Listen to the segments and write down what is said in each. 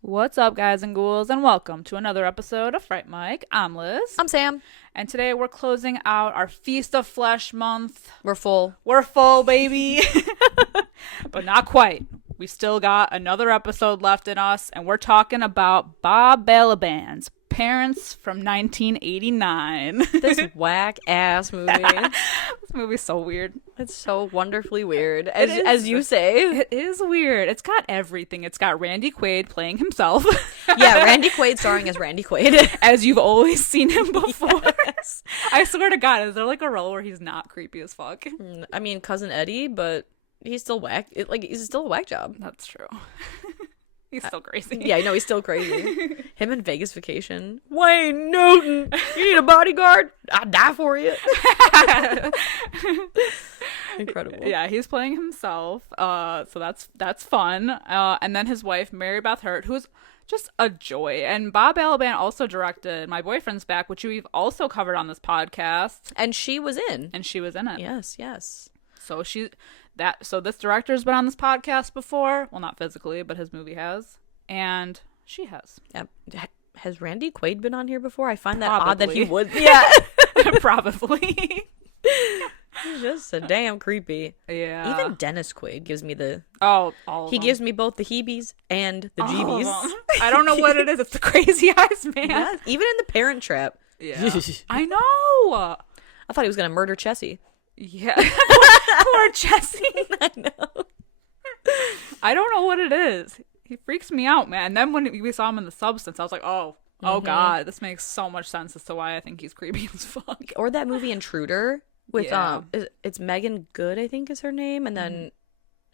What's up, guys and ghouls, and welcome to another episode of Fright Mic. I'm Liz. I'm Sam. And today we're closing out our Feast of Flesh month. We're full. We're full, baby. But not quite. We still got another episode left in us, and we're talking about Balaban's Parents from 1989. This whack-ass movie. This movie's so weird. It's so wonderfully weird, as you say. It is weird. It's got everything. It's got Randy Quaid playing himself. Yeah, Randy Quaid starring as Randy Quaid. As you've always seen him before. Yes. I swear to God, is there like a role where he's not creepy as fuck? I mean, Cousin Eddie, but he's still whack. He's still a whack job. That's true. He's still crazy. Yeah, I know, he's still crazy. Him in Vegas Vacation. Wayne Newton, you need a bodyguard? I'll die for you. Incredible. Yeah, he's playing himself. So that's fun. And then his wife, Mary Beth Hurt, who's just a joy. And Bob Balaban also directed My Boyfriend's Back, which we've also covered on this podcast. And she was in. it. Yes. So this director's been on this podcast before. Well, not physically, but his movie has. And she has. Has Randy Quaid been on here before? I find that Probably. odd that he would. Yeah. Probably. He's just so damn creepy. Yeah. Even Dennis Quaid gives me the... all of He them. gives me both the heebies and the jeebies. I don't know what it is. It's the crazy eyes, man. Yes, even in The Parent Trap. Yeah. I know. I thought he was going to murder Chessie. Yeah. Poor Jesse. I know. I don't know what it is. He freaks me out, man. And then when we saw him in The Substance, I was like, oh God, this makes so much sense as to why I think he's creepy as fuck. Or that movie Intruder with, it's Megan Good, I think is her name. And then,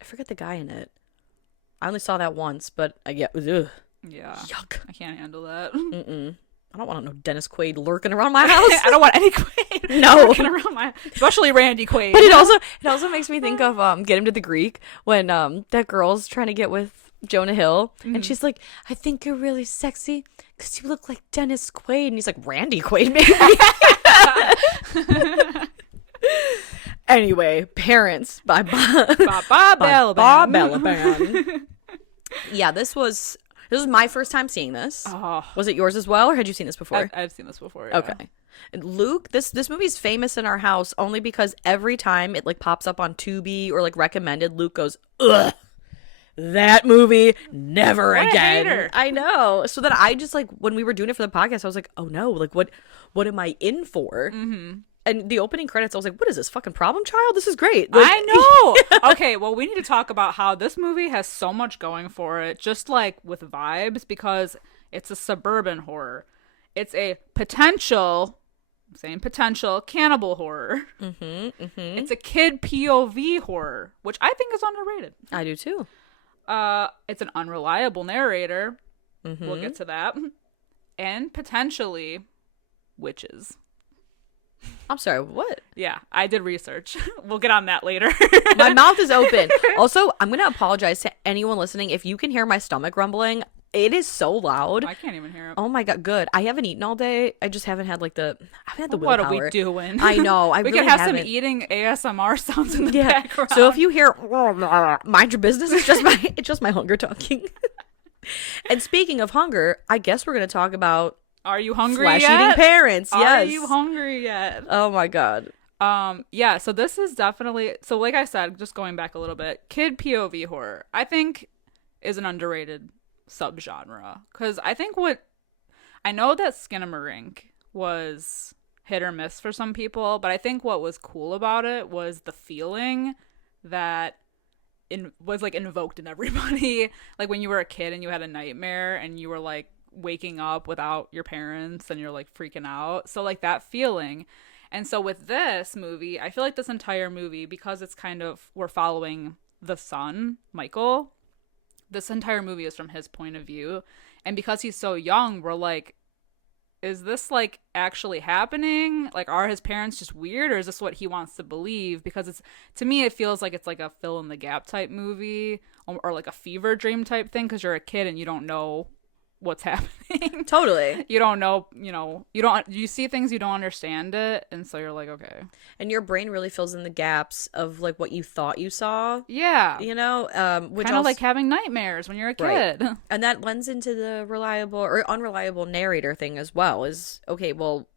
I forget the guy in it. I only saw that once, but yeah. Yuck. I can't handle that. Mm-mm. I don't want no Dennis Quaid lurking around my house. I don't want any Quaid lurking around my, especially Randy Quaid. But it also makes me think of Get Him to the Greek when that girl's trying to get with Jonah Hill, and she's like, I think you're really sexy because you look like Dennis Quaid, and he's like, Randy Quaid, maybe. Anyway, Parents by Bob Balaban. Yeah, this was my first time seeing this. Oh. Was it yours as well, or had you seen this before? I've seen this before, yeah. Okay. And Luke, this movie's famous in our house only because every time it like pops up on Tubi or like recommended, Luke goes, ugh, that movie, never what again. A hater. I know. So then I just like, when we were doing it for the podcast, I was like, oh no, like what am I in for? Mm-hmm. And the opening credits, I was like, what is this, fucking Problem Child? This is great. Like, I know. Okay, well, we need to talk about how this movie has so much going for it, just like with vibes, because it's a suburban horror. It's a potential cannibal horror. It's a kid POV horror, which I think is underrated. I do too. It's an unreliable narrator. We'll get to that. And potentially witches. I'm sorry, what? Yeah, I did research. We'll get on that later. My mouth is open. Also, I'm going to apologize to anyone listening. If you can hear my stomach rumbling, it is so loud. I can't even hear it. Oh my God, good. I haven't eaten all day. I just haven't had like the willpower. What are we doing? I know. We really could have haven't. some eating ASMR sounds in the background. So if you hear mind your business, it's just my hunger talking. And speaking of hunger, I guess we're going to talk about Are you hungry flesh-eating yet? parents. Yes. Are you hungry yet? Oh my God. Yeah, so this is definitely, so like I said, just going back a little bit, kid POV horror, I think is an underrated subgenre. Because I think I know that Skinamarink was hit or miss for some people, but I think what was cool about it was the feeling that was like invoked in everybody. Like when you were a kid and you had a nightmare and you were like waking up without your parents and you're like freaking out. So like that feeling. And so with this movie, I feel like this entire movie, because it's kind of, we're following the son, Michael, this entire movie is from his point of view. And because he's so young, we're like, is this like actually happening? Like, are his parents just weird, or is this what he wants to believe? Because it's, to me, it feels like it's like a fill in the gap type movie, or like a fever dream type thing, because you're a kid and you don't know what's happening. Totally. You don't know, you see things, you don't understand it, and so you're like, okay. And your brain really fills in the gaps of like what you thought you saw. Yeah. Which kind of like having nightmares when you're a kid. Right. And that lends into the reliable or unreliable narrator thing as well. Is, okay, well,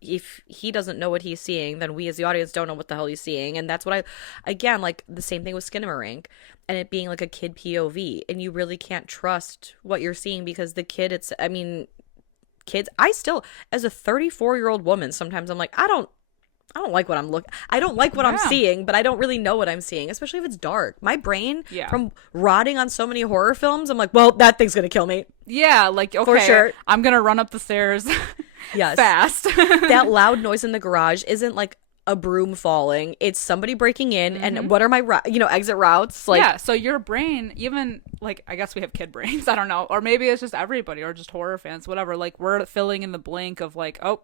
if he doesn't know what he's seeing, then we as the audience don't know what the hell he's seeing. And that's what again, like the same thing with Skinamarink and it being like a kid POV, and you really can't trust what you're seeing because the kid, kids, I still, as a 34-year-old woman, sometimes I'm like, I don't like what I don't like what I'm seeing, but I don't really know what I'm seeing, especially if it's dark. My brain, from rotting on so many horror films, I'm like, well, that thing's gonna kill me. Yeah, like, okay, for sure. I'm gonna run up the stairs fast. That loud noise in the garage isn't like a broom falling. It's somebody breaking in, and what are my exit routes? Like, yeah, so your brain, even, like, I guess we have kid brains, I don't know, or maybe it's just everybody, or just horror fans, whatever, like, we're filling in the blank of like, oh,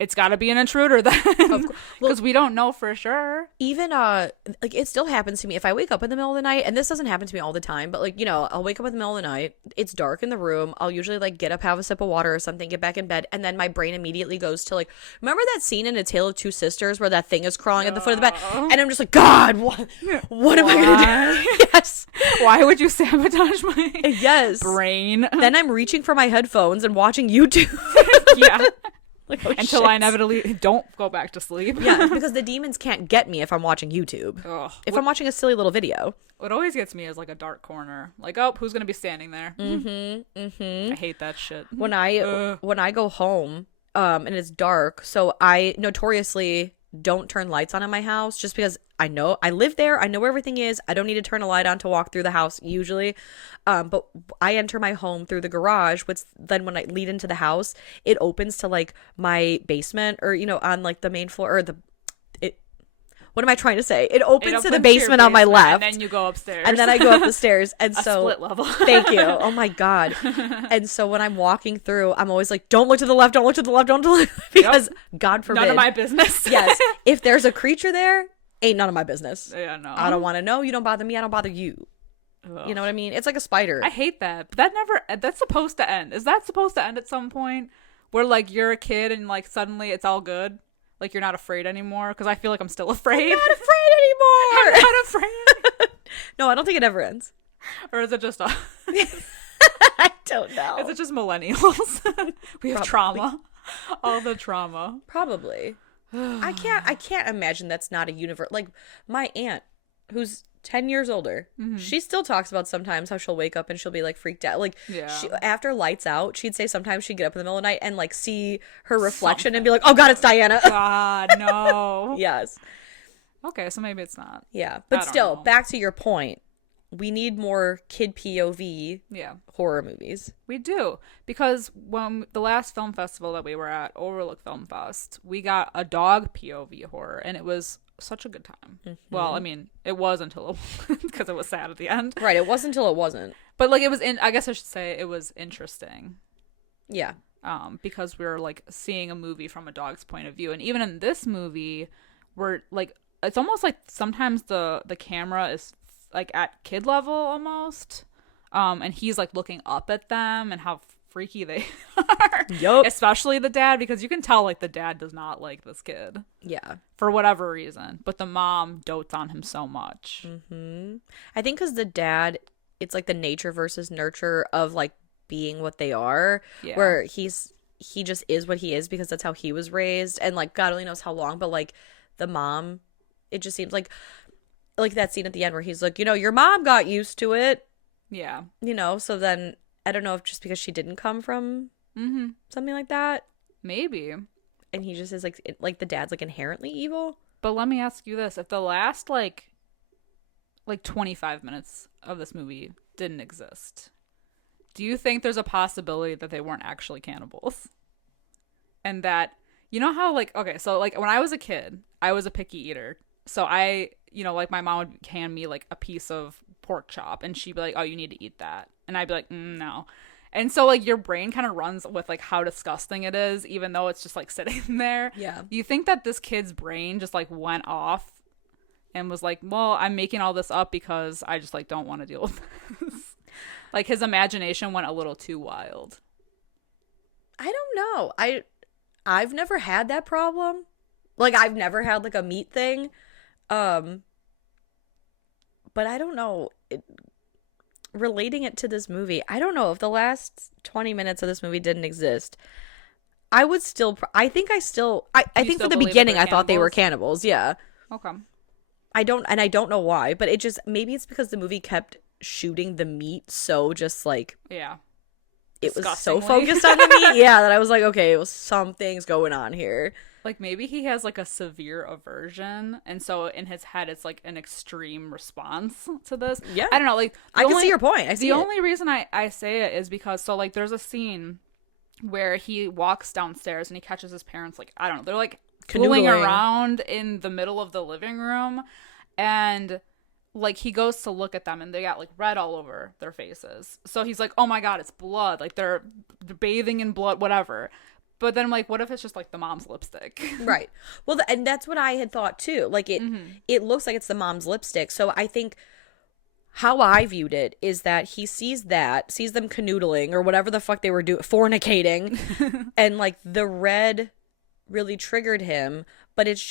it's got to be an intruder then, because we don't know for sure. Even like, it still happens to me if I wake up in the middle of the night, and this doesn't happen to me all the time, but like, I'll wake up in the middle of the night, it's dark in the room, I'll usually like get up, have a sip of water or something, get back in bed, and then my brain immediately goes to like, remember that scene in A Tale of Two Sisters where that thing is crawling at the foot of the bed, and I'm just like, God, what am I gonna do? Yes. Why would you sabotage my brain? Then I'm reaching for my headphones and watching YouTube. Yeah. Like, until I inevitably don't go back to sleep. Yeah, because the demons can't get me if I'm watching YouTube. Ugh. If I'm watching a silly little video. What always gets me is like a dark corner. Like, oh, who's going to be standing there? I hate that shit. When I go home and it's dark, so I notoriously don't turn lights on in my house just because I know I live there. I know where everything is. I don't need to turn a light on to walk through the house usually. But I enter my home through the garage, which then when I lead into the house, it opens to like my basement or, on like the main floor or what am I trying to say? It opens to the basement on my left. And then you go upstairs. And then I go up the stairs. And a so split level. Thank you. Oh my God. And so when I'm walking through, I'm always like, don't look to the left, don't look to the left, don't look, because God forbid. None of my business. Yes. If there's a creature there, ain't none of my business. Yeah, no. I don't want to know. You don't bother me. I don't bother you. Ugh. You know what I mean? It's like a spider. I hate that. But that's supposed to end. Is that supposed to end at some point? Where like you're a kid and like suddenly it's all good? Like you're not afraid anymore? Because I feel like I'm still afraid. I'm not afraid anymore. I'm not afraid. No, I don't think it ever ends. Or is it just I don't know. Is it just millennials? We have trauma. All the trauma. Probably. I can't imagine that's not a universe. Like my aunt, who's 10 years older, she still talks about sometimes how she'll wake up and she'll be like freaked out. Like after lights out, she'd say sometimes she'd get up in the middle of the night and like see her reflection and be like, oh God, it's Diana. God, no. Yes. Okay, so maybe it's not. Yeah. But still, back to your point. We need more kid POV horror movies. We do. Because when the last film festival that we were at, Overlook Film Fest, we got a dog POV horror, and it was such a good time. Well, I mean, it was until because it was sad at the end. Right, it was until it wasn't. But like it was I guess I should say it was interesting. Yeah. Because we were like seeing a movie from a dog's point of view, and even in this movie, we're like it's almost like sometimes the camera is like at kid level almost, and he's like looking up at them and how freaky they are. Yup. Especially the dad, because you can tell like the dad does not like this kid. Yeah. For whatever reason, but the mom dotes on him so much. I think because the dad, it's like the nature versus nurture of like being what they are, where he just is what he is because that's how he was raised, and like God only knows how long, but like the mom, it just seems like that scene at the end where he's like, your mom got used to it. Yeah. So then I don't know if just because she didn't come from something like that. Maybe. And he just is like the dad's like inherently evil. But let me ask you this. If the last like 25 minutes of this movie didn't exist, do you think there's a possibility that they weren't actually cannibals? And that, how like, okay, so like when I was a kid, I was a picky eater. So I, like my mom would hand me like a piece of pork chop and she'd be like, oh, you need to eat that. And I'd be like, no. And so like your brain kind of runs with like how disgusting it is, even though it's just like sitting there. Yeah. You think that this kid's brain just like went off and was like, well, I'm making all this up because I just like don't want to deal with this. Like his imagination went a little too wild. I don't know. I've never had that problem. Like I've never had like a meat thing. But I don't know. Relating it to this movie, I don't know if the last 20 minutes of this movie didn't exist. I would still I think for the beginning I thought they were cannibals. Yeah. Okay. I don't know why, but maybe it's because the movie kept shooting the meat so just like it was so focused on the meat, that I was like, okay, something's going on here. Like maybe he has like a severe aversion, and so in his head it's like an extreme response to this. Yeah, I don't know. Like I can see your point. The only reason I say it is because so like there's a scene where he walks downstairs and he catches his parents like I don't know, they're like fooling around in the middle of the living room, and like he goes to look at them and they got like red all over their faces. So he's like, oh my god, it's blood. Like they're bathing in blood, whatever. But then I'm like, what if it's just like the mom's lipstick? Right. Well, and that's what I had thought too. Like it looks like it's the mom's lipstick. So I think how I viewed it is that he sees them canoodling or whatever the fuck they were doing, fornicating, and like the red really triggered him. But it's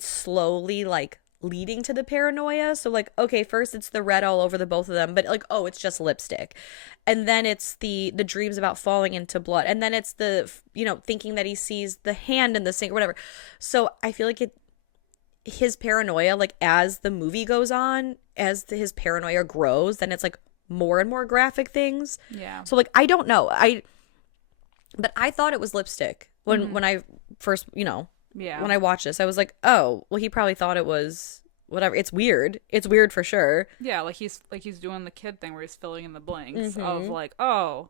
slowly like leading to the paranoia. So like, okay, first it's the red all over the both of them, but like, oh, it's just lipstick. And then it's the dreams about falling into blood. And then it's the, thinking that he sees the hand in the sink or whatever. So I feel like his paranoia, like as the movie goes on, his paranoia grows, then it's like more and more graphic things. Yeah. So like, I don't know. But I thought it was lipstick when I first, when I watched this, I was like, oh, well, he probably thought it was whatever. It's weird. It's weird for sure. Yeah, like he's doing the kid thing where he's filling in the blanks of like, oh,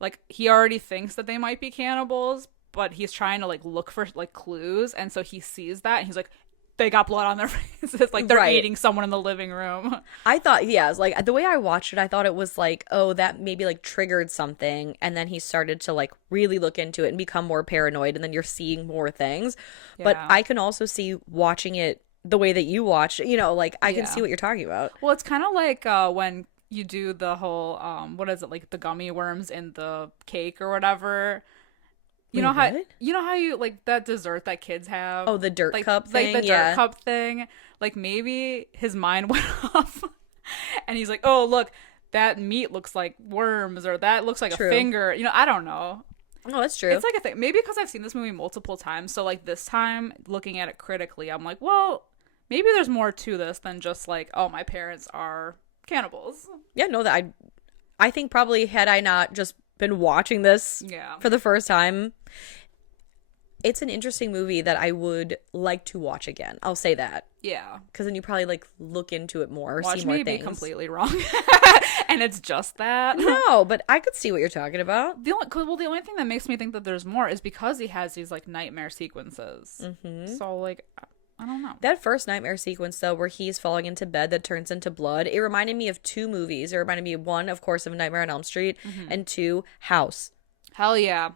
like he already thinks that they might be cannibals, but he's trying to like look for like clues, and so he sees that and he's like, they got blood on their faces, like they're eating someone in the living room. I thought, it was like the way I watched it, I thought it was like, oh, that maybe like triggered something, and then he started to like really look into it and become more paranoid, and then you're seeing more things. Yeah. But I can also see watching it the way that you watched, like I can see what you're talking about. Well, it's kind of like when you do the whole what is it, like the gummy worms in the cake or whatever. You know how you like that dessert that kids have? Oh, the dirt cup thing. Like the dirt cup thing. Like maybe his mind went off and he's like, oh, look, that meat looks like worms, or that looks like a finger. I don't know. Oh, that's true. It's like a thing. Maybe because I've seen this movie multiple times. So like this time looking at it critically, I'm like, well, maybe there's more to this than just like, oh, my parents are cannibals. Yeah, no, that I think probably had I not just been watching this for the first time, it's an interesting movie that I would like to watch again. I'll say that. Yeah. Because then you probably like look into it more, see more things. Watch me be completely wrong. And it's just that. No, but I could see what you're talking about. The only thing that makes me think that there's more is because he has these like nightmare sequences. So like, I don't know. That first nightmare sequence, though, where he's falling into bed that turns into blood, it reminded me of two movies. It reminded me of one, of course, of Nightmare on Elm Street, and two, House. Hell yeah.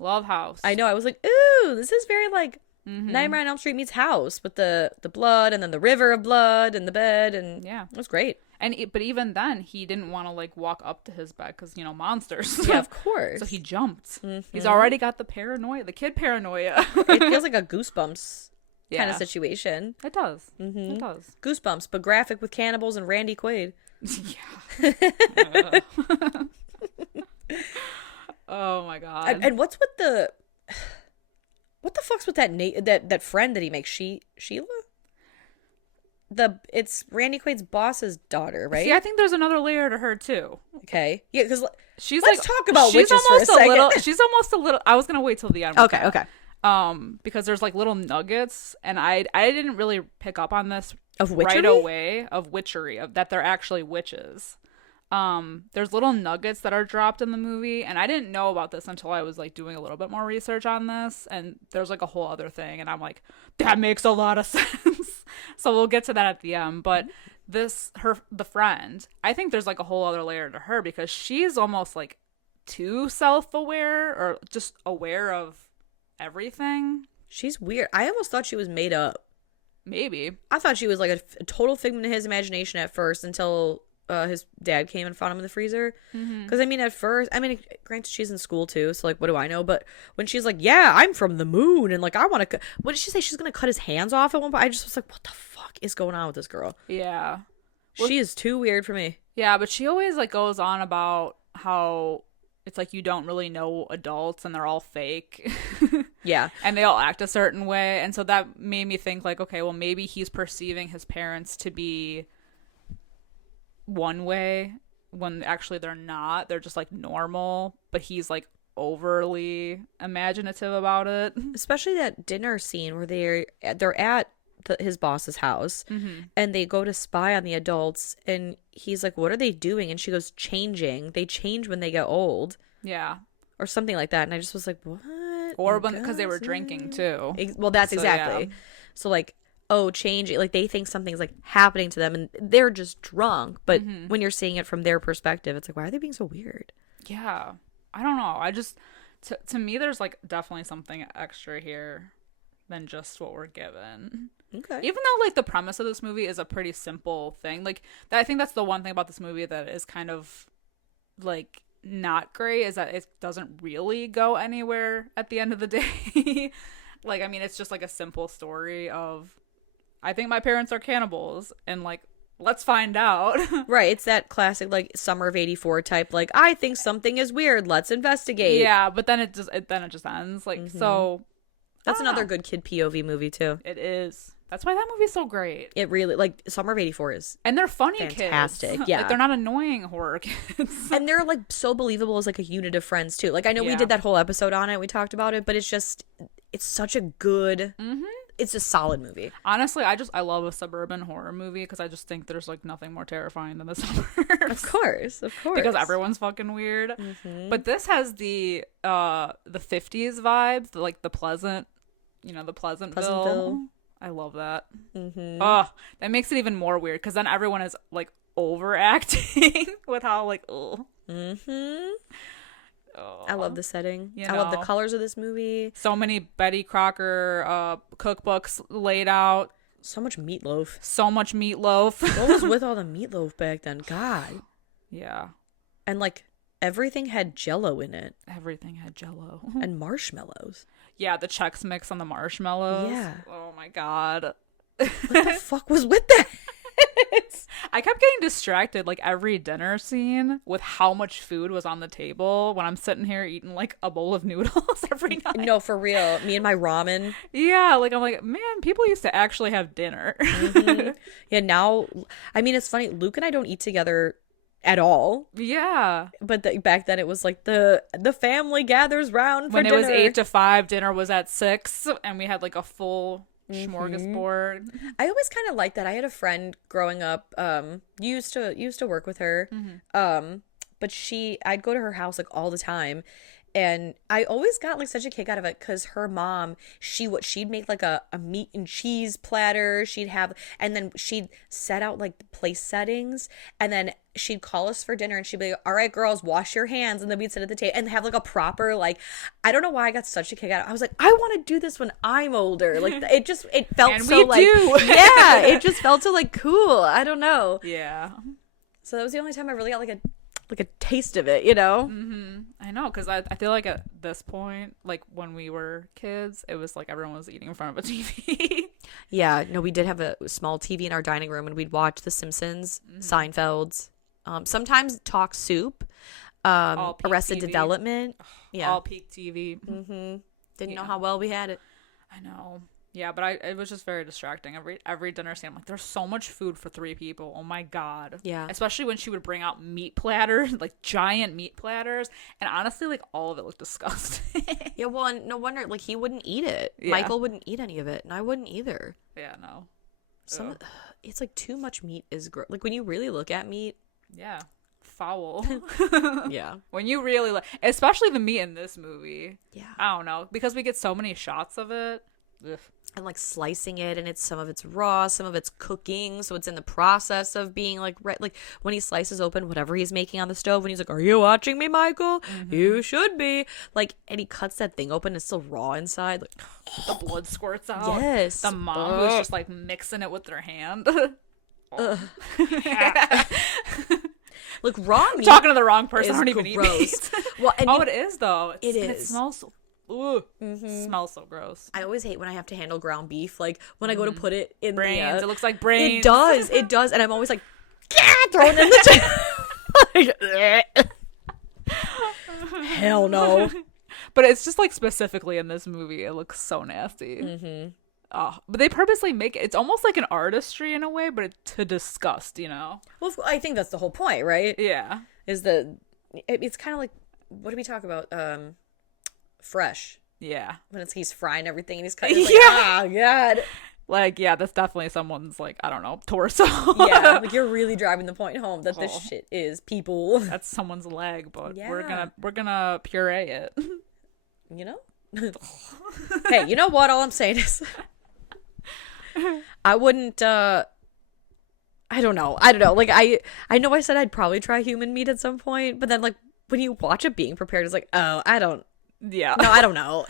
Love House. I know. I was like, ooh, this is very like Nightmare on Elm Street meets House, with the blood and then the river of blood and the bed, and it was great. But even then, he didn't want to like walk up to his bed because monsters. Yeah, of course. So he jumped. He's already got the paranoia, the kid paranoia. It feels like a Goosebumps kind of situation. It does. It does. Goosebumps, but graphic with cannibals and Randy Quaid. Yeah. Oh my god. And what's with what the fuck's with that friend that he makes? Sheila? It's Randy Quaid's boss's daughter, right? See, I think there's another layer to her too. Okay. Yeah, because let's like, talk about witches for a second. She's almost a little. I was gonna wait till the end. Okay. Because there's like little nuggets, and I didn't really pick up on this of witchery? Right away of witchery, of that they're actually witches. There's little nuggets that are dropped in the movie, and I didn't know about this until I was like doing a little bit more research on this, and there's like a whole other thing, and I'm like, that makes a lot of sense. So we'll get to that at the end. But the friend, I think there's like a whole other layer to her, because she's almost like too self-aware or just aware of everything. She's weird. I almost thought she was made up. Maybe. I thought she was like a total figment of his imagination at first until his dad came and found him in the freezer. Because, I mean, at first, I mean, granted, she's in school too, so, like, what do I know? But when she's like, yeah, I'm from the moon, and, like, I want to... What did she say? She's going to cut his hands off at one point? I just was like, what the fuck is going on with this girl? Yeah. She is too weird for me. Yeah, but she always, like, goes on about how it's like you don't really know adults and they're all fake. Yeah. And they all act a certain way. And so that made me think, like, okay, well, maybe he's perceiving his parents to be one way when actually they're not. They're just, like, normal. But he's, like, overly imaginative about it. Especially that dinner scene where they're at his boss's house, and they go to spy on the adults, and he's like, what are they doing? And she goes, changing. They change when they get old. Yeah. Or something like that. And I just was like, what? Or because they were drinking too. Well, that's exactly. Yeah. So, like, oh, change. Like, they think something's, like, happening to them, and they're just drunk. But when you're seeing it from their perspective, it's like, why are they being so weird? Yeah. I don't know. I just, to me, there's, like, definitely something extra here than just what we're given. Okay. Even though, like, the premise of this movie is a pretty simple thing. Like, I think that's the one thing about this movie that is kind of, like, not great, is that it doesn't really go anywhere at the end of the day. Like, I mean, it's just, like, a simple story of, I think my parents are cannibals, and, like, let's find out. Right. It's that classic, like, summer of '84 type, like, I think something is weird, let's investigate. Yeah, but then it just ends. Like, so... That's another good kid POV movie, too. It is. That's why that movie's so great. It really, like, Summer of '84 is and they're funny fantastic. Kids. Yeah. Like, they're not annoying horror kids. And they're, like, so believable as, like, a unit of friends, too. Like, I know we did that whole episode on it. We talked about it. But it's just, it's such a good, it's a solid movie. Honestly, I love a suburban horror movie because I just think there's, like, nothing more terrifying than the suburbs. Of course. Because everyone's fucking weird. But this has the 50s vibes, like, the Pleasantville. I love that. Oh, that makes it even more weird because then everyone is, like, overacting with how, like, oh. I love the setting. I love the colors of this movie. So many Betty Crocker cookbooks laid out. So much meatloaf. What was with all the meatloaf back then? God. Yeah. And, like, everything had Jell-O in it. Everything had Jell-O. And marshmallows. Yeah, the Chex Mix on the marshmallows. Yeah. Oh my God. What the fuck was with that? I kept getting distracted, like, every dinner scene with how much food was on the table when I'm sitting here eating, like, a bowl of noodles every night. No, for real. Me and my ramen. Yeah, like, I'm like, man, people used to actually have dinner. Yeah, now, I mean, it's funny. Luke and I don't eat together at all. Yeah. But back then it was like the family gathers round for dinner. When it was 8 to 5, dinner was at 6, and we had, like, a full smorgasbord. I always kind of liked that. I had a friend growing up, used to work with her, but I'd go to her house, like, all the time, and I always got, like, such a kick out of it because her mom, she'd make, like, a meat and cheese platter. And then she'd set out, like, the place settings, and then she'd call us for dinner, and she'd be like, all right, girls, wash your hands, and then we'd sit at the table and have, like, a proper, like, I don't know why I got such a kick out of it. I was like, I want to do this when I'm older. Like, it felt and so, like, yeah, it just felt so, like, cool. I don't know. Yeah. So that was the only time I really got, like, a taste of it, you know? I know, because I feel like at this point, like, when we were kids, it was like everyone was eating in front of a TV. Yeah, no, we did have a small TV in our dining room, and we'd watch The Simpsons, Seinfeld's, sometimes Talk Soup, Arrested TV. Development. Yeah. All peak TV. Didn't know how well we had it. I know. Yeah, but it was just very distracting. Every dinner scene, I'm like, there's so much food for 3 people. Oh my God. Yeah. Especially when she would bring out meat platters, like giant meat platters. And honestly, like, all of it looked disgusting. Yeah, well, and no wonder, like, he wouldn't eat it. Yeah. Michael wouldn't eat any of it, and I wouldn't either. Yeah, no. It's like too much meat is gross. Like, when you really look at meat. Yeah. Foul. Yeah. When you really especially the meat in this movie. Yeah. I don't know. Because we get so many shots of it. Ugh. and like slicing it, and it's some of it's raw, some of it's cooking, so it's in the process of being like like when he slices open whatever he's making on the stove, and he's like, "Are you watching me, Michael? You should be." Like, and he cuts that thing open, it's still raw inside, like the blood squirts out. Yes. The mom who's just like mixing it with their hand. Like, raw meat. I'm talking to the wrong person. I don't even eat gross. meat. Well, and it is though. It is. And it smells so. Ooh, smells so gross. I always hate when I have to handle ground beef. Like, when I go to put it in brains, it looks like brains. It does, and I'm always like, throwing it in the hell no. But it's just like specifically in this movie, it looks so nasty. Oh, but they purposely make it. It's almost like an artistry in a way, but to disgust, you know. Well, I think that's the whole point, right? Yeah. It's kind of like, what do we talk about? Fresh. Yeah. When he's frying everything and he's kind of like, oh god. Like, yeah, that's definitely someone's, like, I don't know, torso. Yeah, like, you're really driving the point home that this shit is people. That's someone's leg, but Yeah. we're gonna puree it. You know? Hey, you know what? All I'm saying is, I wouldn't, I don't know. Like, I know I said I'd probably try human meat at some point, but then, like, when you watch it being prepared, it's like, oh, I don't. Yeah. No, I don't know.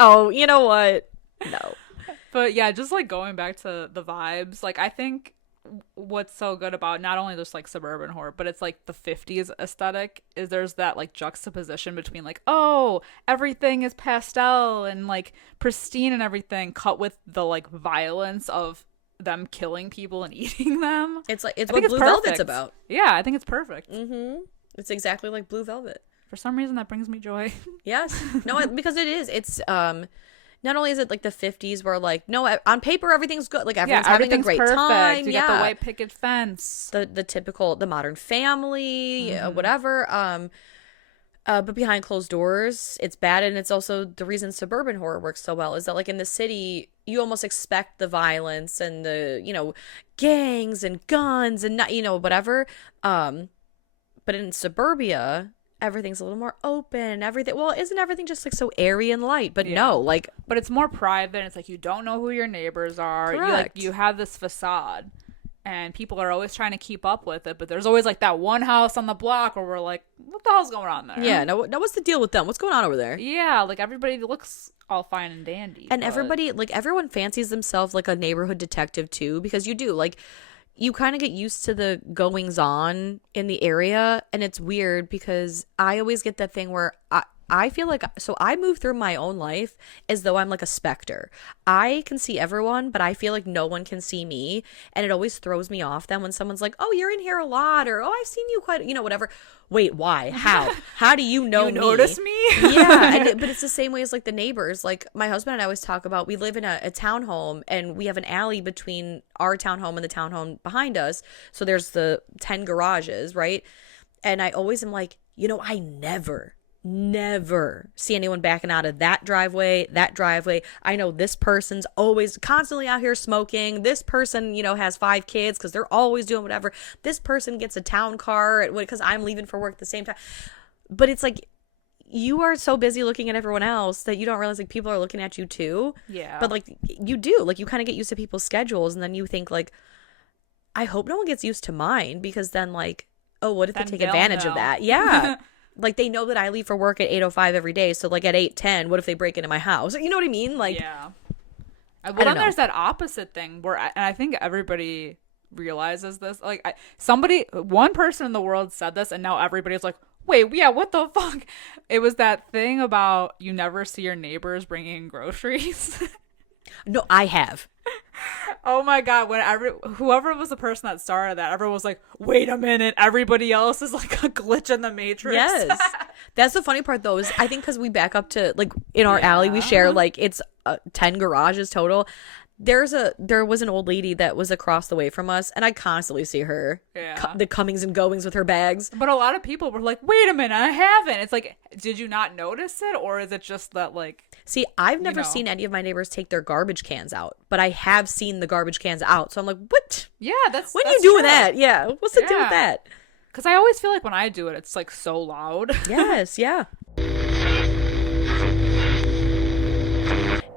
Oh, you know what? No. But yeah, just like going back to the vibes, like I think what's so good about not only just like suburban horror, but it's like the 50s aesthetic is there's that like juxtaposition between like, oh, everything is pastel and like pristine and everything, cut with the like violence of them killing people and eating them. It's what Blue Velvet's about. Yeah, I think it's perfect. It's exactly like Blue Velvet. For some reason that brings me joy. Yes. No, because it is. It's not only is it like the 50s where like, no, on paper everything's good, like everyone's having a great perfect. time. You got the white picket fence, the typical, the Modern Family, whatever. But behind closed doors, it's bad. And it's also the reason suburban horror works so well is that like in the city, you almost expect the violence and the, you know, gangs and guns and not, you know, whatever. But in suburbia, everything's a little more open. Everything. Well, isn't everything just like so airy and light? But no, like. But it's more private. It's like you don't know who your neighbors are. Correct. You have this facade, and people are always trying to keep up with it. But there's always like that one house on the block where we're like, what the hell's going on there? Yeah. No. What's the deal with them? What's going on over there? Yeah. Like everybody looks all fine and dandy. And everybody, like everyone fancies themselves like a neighborhood detective too, because you do like. You kind of get used to the goings on in the area, and it's weird because I always get that thing where I feel like, so I move through my own life as though I'm like a specter. I can see everyone, but I feel like no one can see me, and it always throws me off then when someone's like, oh, you're in here a lot, or oh, I've seen you quite, you know, whatever. Wait, why? How do you know you me? Notice me? Yeah, but it's the same way as like the neighbors. Like my husband and I always talk about, we live in a townhome, and we have an alley between our townhome and the townhome behind us. So there's the 10 garages, right? And I always am like, you know, I never see anyone backing out of that driveway. I know this person's always constantly out here smoking. This person, you know, has 5 kids because they're always doing whatever. This person gets a town car because I'm leaving for work at the same time. But it's like, you are so busy looking at everyone else that you don't realize like people are looking at you too. Yeah. But like you do, like you kind of get used to people's schedules, and then you think like, I hope no one gets used to mine, because then like, oh, what if they take advantage of that? Yeah. Like, they know that I leave for work at 8:05 every day, so, like, at 8:10, what if they break into my house? You know what I mean? Like, yeah. Well, then there's that opposite thing where, and I think everybody realizes this. Like, one person in the world said this, and now everybody's like, wait, yeah, what the fuck? It was that thing about you never see your neighbors bringing groceries. No, I have. Oh my god, whoever was the person that started that, everyone was like, wait a minute, everybody else is like a glitch in the Matrix. Yes. That's the funny part though, is I think because we back up to like in our alley, we share like it's 10 garages total. There was an old lady that was across the way from us, and I constantly see her, the comings and goings with her bags. But a lot of people were like, wait a minute, I haven't. It's like, did you not notice it, or is it just that like... See, I've never seen any of my neighbors take their garbage cans out, but I have seen the garbage cans out, so I'm like, what? Yeah, when are you doing that? Yeah, what's the deal with that? Because I always feel like when I do it, it's like so loud. Yes, yeah.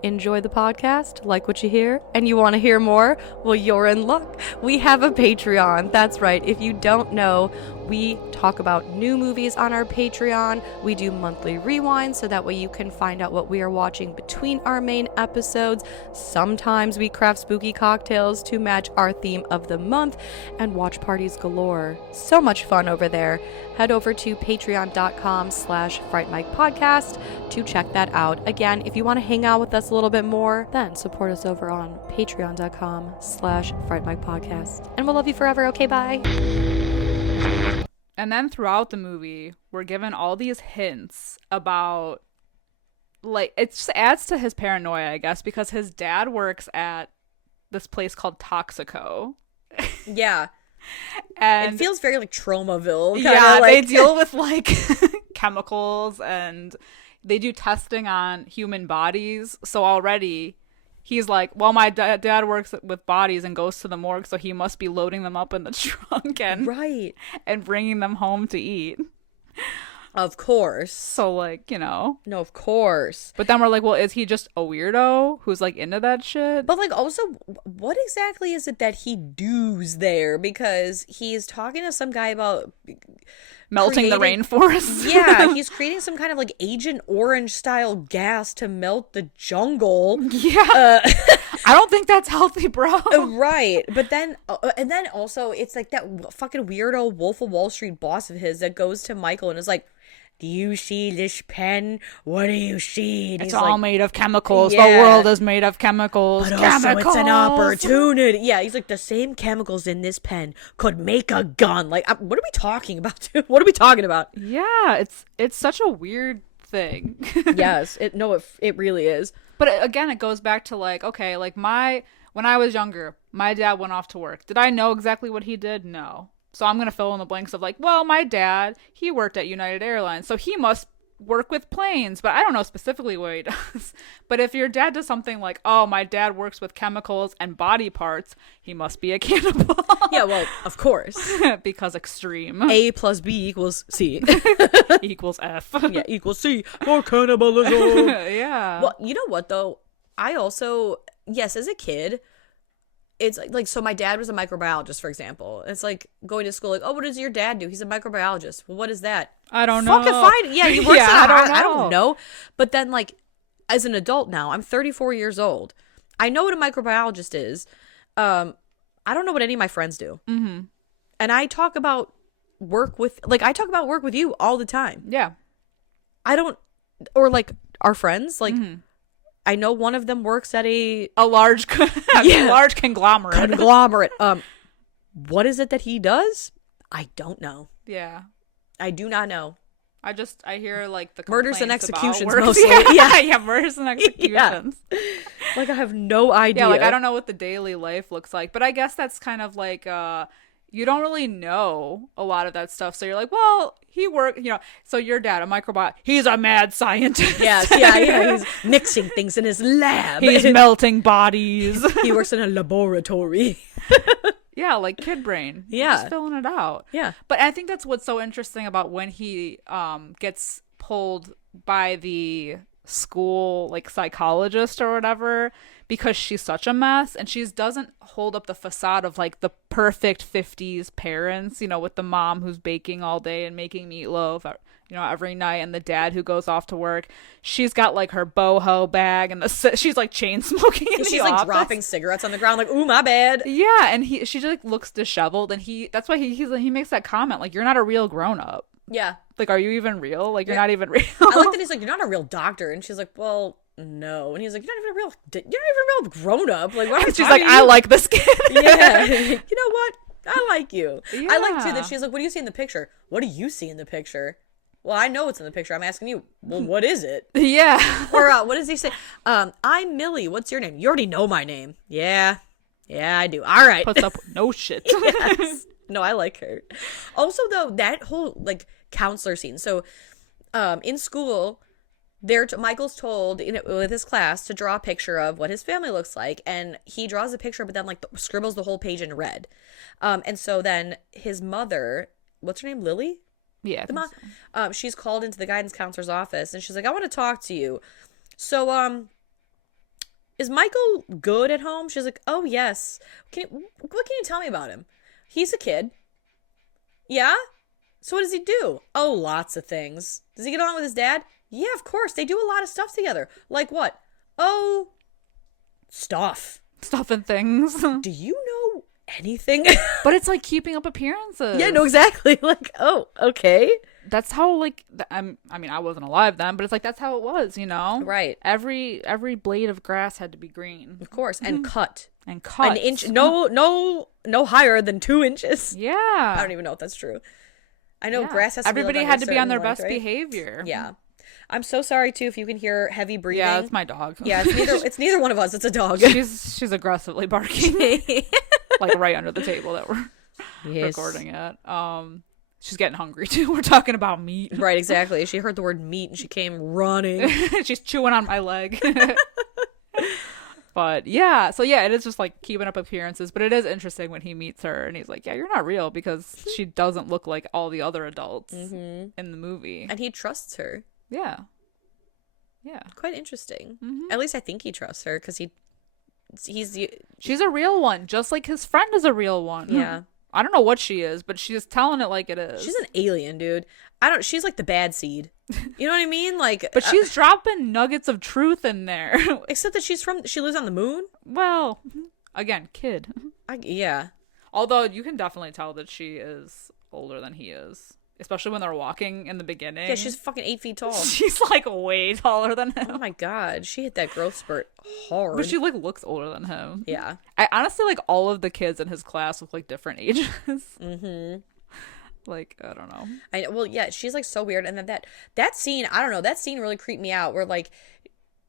enjoy the podcast, like what you hear, and you want to hear more, well, you're in luck. We have a Patreon. That's right. If you don't know, we talk about new movies on our Patreon. We do monthly rewinds so that way you can find out what we are watching between our main episodes. Sometimes we craft spooky cocktails to match our theme of the month, and watch parties galore. So much fun over there. Head over to patreon.com/Fright Mic podcast to check that out. Again, if you want to hang out with us a little bit more, then support us over on patreon.com/Fright Mic podcast. And we'll love you forever. Okay, bye. And then throughout the movie, we're given all these hints about, like, it just adds to his paranoia, I guess, because his dad works at this place called Toxico. Yeah. And it feels very like Traumaville. Yeah, like... they deal with like chemicals, and they do testing on human bodies. So already he's like, well, my dad works with bodies and goes to the morgue, so he must be loading them up in the trunk and bringing them home to eat. Of course. So, like, you know. No, of course. But then we're like, well, is he just a weirdo who's, like, into that shit? But, like, also, what exactly is it that he does there? Because he's talking to some guy about... melting the rainforest. Yeah, he's creating some kind of, like, Agent Orange-style gas to melt the jungle. Yeah. I don't think that's healthy, bro. Right. But then, and then also, it's like that fucking weirdo Wolf of Wall Street boss of his that goes to Michael and is like, do you see this pen? What do you see? And it's all like, made of chemicals. Yeah. The world is made of chemicals. But chemicals. Also, it's an opportunity. Yeah, he's like, the same chemicals in this pen could make a gun. Like, what are we talking about, dude? What are we talking about? Yeah, it's such a weird thing. Yes, it really is. But again, it goes back to like, okay, like when I was younger, my dad went off to work. Did I know exactly what he did? No. So I'm going to fill in the blanks of like, well, my dad, he worked at United Airlines, so he must work with planes, but I don't know specifically what he does. But if your dad does something like, oh, my dad works with chemicals and body parts, he must be a cannibal. Yeah, well, of course. Because extreme. A plus B equals C. Equals F. Yeah, equals C. For cannibalism. Yeah. Well, you know what, though? I also, yes, as a kid... It's like, so my dad was a microbiologist, for example. It's like going to school, like, oh, what does your dad do? He's a microbiologist. Well, what is that? I don't know. Fucking fine. Yeah, he works yeah, I don't know. But then, like, as an adult now, I'm 34 years old. I know what a microbiologist is. I don't know what any of my friends do. Mm-hmm. And I talk about work with you all the time. Yeah. Or like our friends, like, mm-hmm. I know one of them works at a large large conglomerate. What is it that he does? I don't know. Yeah. I do not know. I hear like the murders and executions mostly. Yeah, murders and executions. Yeah. Like I have no idea. Yeah, like I don't know what the daily life looks like, but I guess that's kind of like you don't really know a lot of that stuff. So you're like, well, he worked, so your dad, a microbiologist, he's a mad scientist. Yes, yeah, he's mixing things in his lab. He's melting bodies. He works in a laboratory. Yeah, like kid brain. Yeah. Just filling it out. Yeah. But I think that's what's so interesting about when he gets pulled by the school like psychologist or whatever, because she's such a mess and she doesn't hold up the facade of like the perfect 50s parents, with the mom who's baking all day and making meatloaf every night, and the dad who goes off to work. She's got like her boho bag and she's like chain smoking in she's the like office. Dropping cigarettes on the ground like, ooh, my bad. Yeah, and she just like looks disheveled, and that's why he makes that comment like, you're not a real grown-up. Yeah. Like, are you even real? Like, you're not even real. I like that he's like, you're not a real doctor. And she's like, well, no. And he's like, you're not even a real grown up. Like, why? She's like, I like this kid. Yeah. You know what? I like you. Yeah. I like too that she's like, what do you see in the picture? What do you see in the picture? Well, I know what's in the picture. I'm asking you. Well, what is it? Yeah. Or what does he say? I'm Millie. What's your name? You already know my name. Yeah. Yeah, I do. All right. Puts up with no shit. Yes. No, I like her. Also, though, that whole like counselor scene. So, in school, Michael's told with his class to draw a picture of what his family looks like, and he draws a picture, but then like scribbles the whole page in red. And so then his mother, what's her name, Lily? Yeah. The mom, she's called into the guidance counselor's office, and she's like, I want to talk to you. So, is Michael good at home? She's like, oh, yes. What can you tell me about him? He's a kid. Yeah? So what does he do? Oh, lots of things. Does he get along with his dad? Yeah, of course. They do a lot of stuff together. Like what? Oh, stuff. Stuff and things. Do you know anything? But it's like keeping up appearances. Yeah, no, exactly. Like, oh, okay. That's how, like, I mean, I wasn't alive then, but it's like that's how it was, you know? Right. Every blade of grass had to be green. Of course. And cut. And cut. An inch. No higher than 2 inches. Yeah. I don't even know if that's true. I know grass has to Everybody be like had to be on their length, best right? behavior. Yeah. I'm so sorry too if you can hear heavy breathing. Yeah, it's my dog. Yeah, it's neither one of us. It's a dog. She's aggressively barking, like right under the table that we're recording at. She's getting hungry too. We're talking about meat. Right, exactly. She heard the word meat and she came running. She's chewing on my leg. But yeah, so yeah, it is just like keeping up appearances. But it is interesting when he meets her and he's like, yeah, you're not real, because she doesn't look like all the other adults in the movie. And he trusts her. Yeah. Yeah. Quite interesting. At least I think he trusts her because she's a real one, just like his friend is a real one. Yeah. I don't know what she is, but she's telling it like it is. She's an alien, dude. She's like the bad seed. You know what I mean? Like, but she's dropping nuggets of truth in there. Except that she lives on the moon. Well, again, kid. Yeah. Although you can definitely tell that she is older than he is. Especially when they're walking in the beginning. Yeah, she's fucking 8 feet tall. She's like way taller than him. Oh my god, she hit that growth spurt hard. But she like looks older than him. Yeah. I honestly like all of the kids in his class with like different ages. Like, I don't know. Well, yeah, she's like so weird. And then that scene, I don't know, that scene really creeped me out where like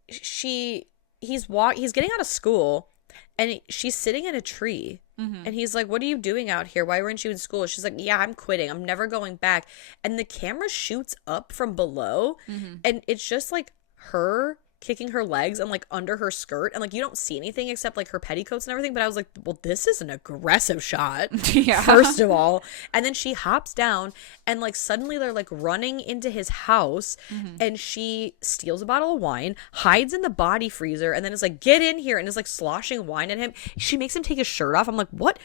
he's getting out of school and she's sitting in a tree. And he's like, what are you doing out here? Why weren't you in school? She's like, yeah, I'm quitting. I'm never going back. And the camera shoots up from below. And it's just like her kicking her legs and like under her skirt. And like, you don't see anything except like her petticoats and everything. But I was like, well, this is an aggressive shot. Yeah. First of all. And then she hops down and like suddenly they're like running into his house. And she steals a bottle of wine, hides in the body freezer, and then is like, get in here, and is like sloshing wine at him. She makes him take his shirt off. I'm like, what?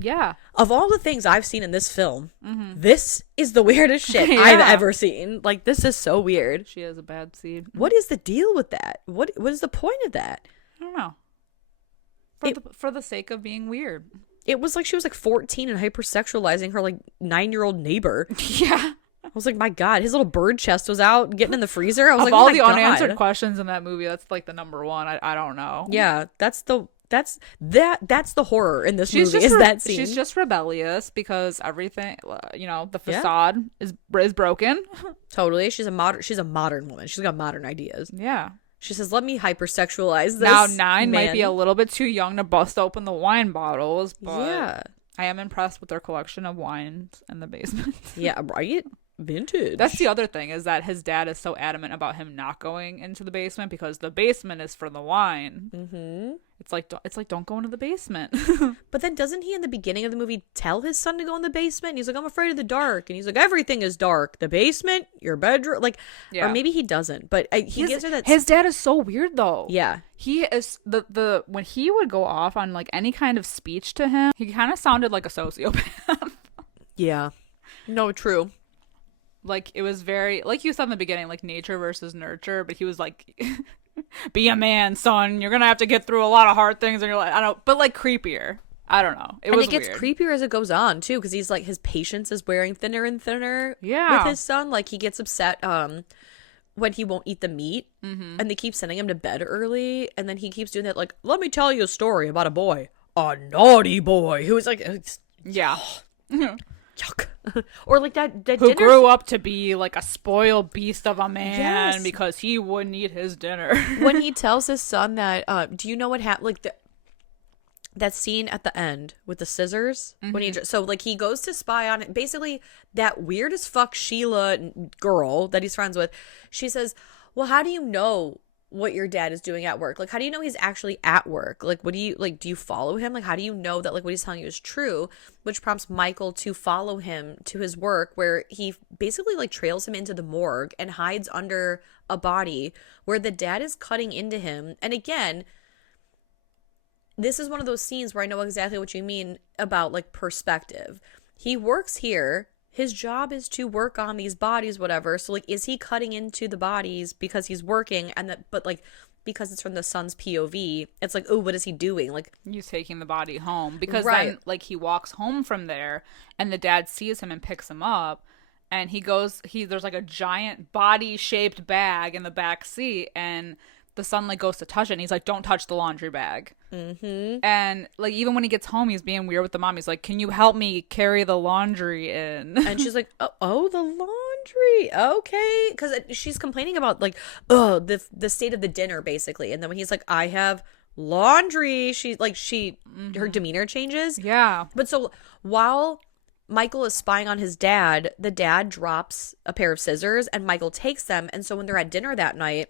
Yeah. Of all the things I've seen in this film, this is the weirdest shit I've ever seen. Like, this is so weird. She has a bad seed. What is the deal with that? What is the point of that? I don't know. For the sake of being weird. It was like she was like 14 and hypersexualizing her like 9-year-old neighbor. Yeah. I was like, my God, his little bird chest was out getting in the freezer. I was of like, all oh my the God. unanswered questions in that movie, that's like the number one. I don't know. Yeah, that's the horror in this movie that scene. She's just rebellious because everything, the facade is broken. Totally. She's a modern woman. She's got modern ideas. Yeah. She says, let me hypersexualize this. Now 9 might be a little bit too young to bust open the wine bottles, but yeah. I am impressed with their collection of wines in the basement. Yeah, right? Vintage. That's the other thing, is that his dad is so adamant about him not going into the basement because the basement is for the wine. Mm-hmm. It's like don't go into the basement. But then doesn't he in the beginning of the movie tell his son to go in the basement? And he's like, I'm afraid of the dark. And he's like, everything is dark. The basement, your bedroom, like, or maybe he doesn't. But he gives her that. His dad is so weird though. Yeah, he is the when he would go off on like any kind of speech to him, he kind of sounded like a sociopath. Yeah, no, true. Like, it was very, like you said in the beginning, like nature versus nurture, but he was like, be a man, son. You're going to have to get through a lot of hard things in your life. I don't, but like creepier. I don't know. It gets weird. Creepier as it goes on too, because he's like, his patience is wearing thinner and thinner with his son. Like, he gets upset when he won't eat the meat, and they keep sending him to bed early, and then he keeps doing that, like, let me tell you a story about a naughty boy who was like, yeah. Yuck. Or like that who grew up to be like a spoiled beast of a man because he wouldn't eat his dinner. When he tells his son that do you know what happened, like that scene at the end with the scissors when he he goes to spy on it, basically that weird as fuck Sheila girl that he's friends with, she says, well, how do you know what your dad is doing at work? Like, how do you know he's actually at work? Like, what do you, like, do you follow him? Like, how do you know that, like, what he's telling you is true? Which prompts Michael to follow him to his work, where he basically, like, trails him into the morgue and hides under a body where the dad is cutting into him. And again, this is one of those scenes where I know exactly what you mean about, like, perspective. He works here. His job is to work on these bodies, whatever. So, like, is he cutting into the bodies because he's working, and that, but, like, because it's from the son's POV, it's like, oh, what is he doing? Like, he's taking the body home, because right. then, like, he walks home from there, and the dad sees him and picks him up, and there's like a giant body-shaped bag in the back seat, and the son, like, goes to touch it, and he's like, don't touch the laundry bag. Mm-hmm. And, like, even when he gets home, he's being weird with the mom. He's like, can you help me carry the laundry in? And she's like, oh, the laundry, okay, because she's complaining about, like, the state of the dinner, basically. And then when he's like, I have laundry, her demeanor changes. Yeah. But so while Michael is spying on his dad, the dad drops a pair of scissors, and Michael takes them. And so when they're at dinner that night,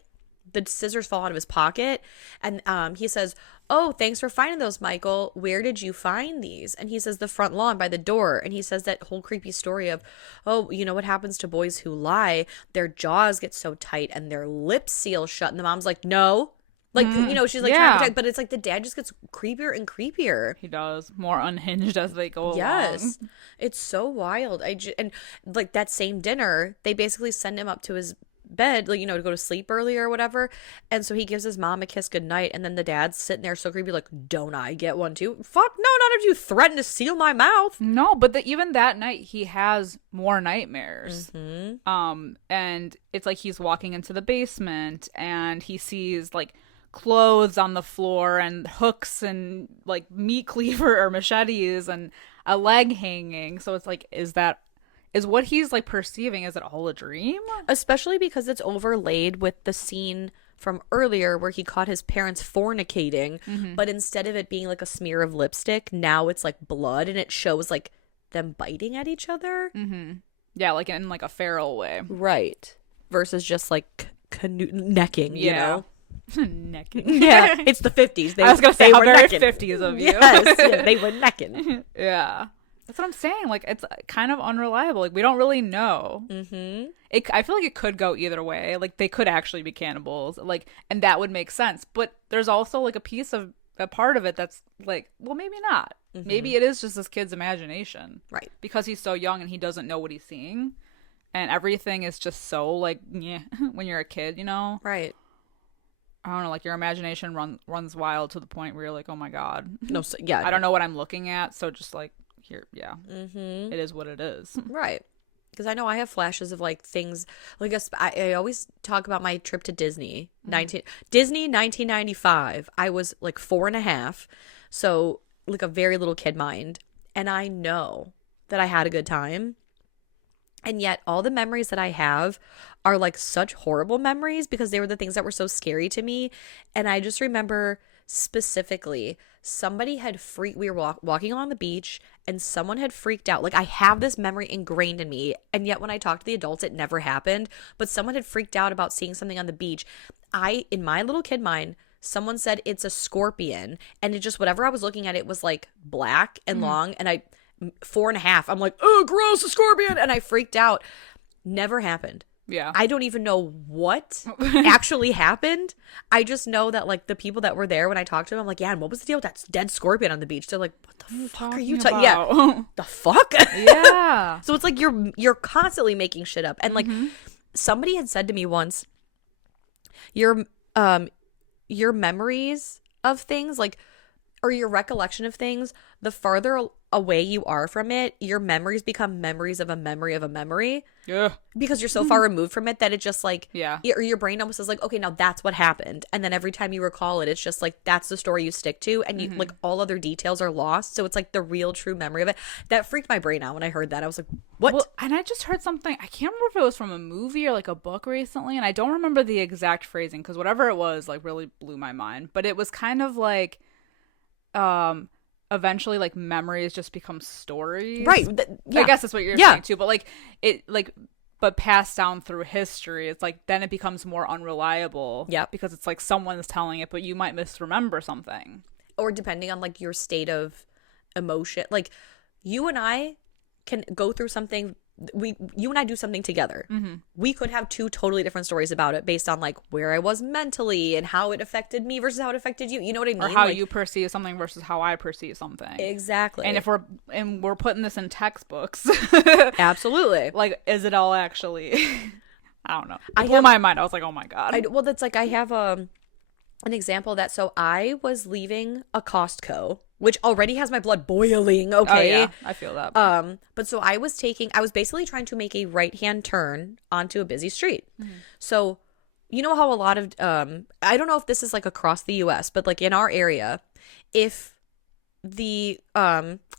the scissors fall out of his pocket, and he says, oh, thanks for finding those, Michael. Where did you find these? And he says, the front lawn by the door. And he says that whole creepy story of, oh, you know what happens to boys who lie? Their jaws get so tight and their lips seal shut. And the mom's like, no. Like, you know, she's like, trying to protect, but it's like the dad just gets creepier and creepier. He does. More unhinged as they go Yes. along. It's so wild. And like that same dinner, they basically send him up to his bed, like, you know, to go to sleep early or whatever. And so he gives his mom a kiss goodnight, and then the dad's sitting there so creepy, like, don't I get one too? Fuck no, not if you threaten to seal my mouth. No, but even that night he has more nightmares. And it's like he's walking into the basement and he sees, like, clothes on the floor and hooks and, like, meat cleaver or machetes and a leg hanging. So it's like, is what he's, like, perceiving, is it all a dream? Especially because it's overlaid with the scene from earlier where he caught his parents fornicating, but instead of it being like a smear of lipstick, now it's like blood, and it shows like them biting at each other. Yeah, like in like a feral way. Right. Versus just like necking, you know? Necking. Yeah, it's the 50s. I was going to say, they how were very necking. 50s of you. Yes, yeah, they were necking. Yeah. That's what I'm saying. Like, it's kind of unreliable. Like, we don't really know. I feel like it could go either way. Like, they could actually be cannibals. Like, and that would make sense. But there's also, like, a part of it that's like, well, maybe not. Maybe it is just this kid's imagination. Right. Because he's so young and he doesn't know what he's seeing. And everything is just so, like, yeah, when you're a kid, you know? Right. I don't know, like, your imagination runs wild to the point where you're like, oh my God. No, yeah. I don't know what I'm looking at. So just, like, here, yeah, it is what it is. Right. Because I know I have flashes of like things, like I always talk about my trip to Disney. Disney 1995. I was like 4.5, so like a very little kid mind, and I know that I had a good time, and yet all the memories that I have are like such horrible memories because they were the things that were so scary to me. And I just remember specifically somebody had we were walking along the beach and someone had freaked out. Like, I have this memory ingrained in me, and yet when I talk to the adults it never happened, but someone had freaked out about seeing something on the beach. In my little kid mind, someone said it's a scorpion, and it just, whatever I was looking at, it was like black and long, and 4.5, I'm like, oh gross, a scorpion, and I freaked out. Never happened. Yeah. I don't even know what actually happened. I just know that, like, the people that were there, when I talked to them, I'm like, yeah, and what was the deal with that dead scorpion on the beach? They're like, what the fuck are you talking about? Yeah. The fuck? Yeah. So it's like you're constantly making shit up. And like somebody had said to me once, your memories of things, like, or your recollection of things, the farther away you are from it, your memories become memories of a memory of a memory. Yeah. Because you're so far removed from it that it just like, yeah. Or your brain almost is like, okay, now that's what happened. And then every time you recall it, it's just like, that's the story you stick to. And you like, all other details are lost. So it's like the real true memory of it. That freaked my brain out when I heard that. I was like, what? Well, and I just heard something, I can't remember if it was from a movie or like a book recently. And I don't remember the exact phrasing because whatever it was like really blew my mind. But it was kind of like, eventually like memories just become stories, right? I guess that's what you're saying too, but like it, like but passed down through history, it's like then it becomes more unreliable. Yeah. Because it's like someone's telling it, but you might misremember something. Or depending on like your state of emotion. Like you and I can go through something. You and I do something together. Mm-hmm. We could have two totally different stories about it based on like where I was mentally and how it affected me versus how it affected you. You know what I mean? Or how like, you perceive something versus how I perceive something. Exactly. And if we're putting this in textbooks, absolutely. Like, is it all actually? I don't know. It blew my mind. I was like, oh my god. Well, that's like I have an example of that. So I was leaving a Costco, which already has my blood boiling. Okay. Oh, yeah. I feel that. But so I was basically trying to make a right-hand turn onto a busy street. Mm-hmm. So you know how a lot of, I don't know if this is like across the US, but like in our area, if the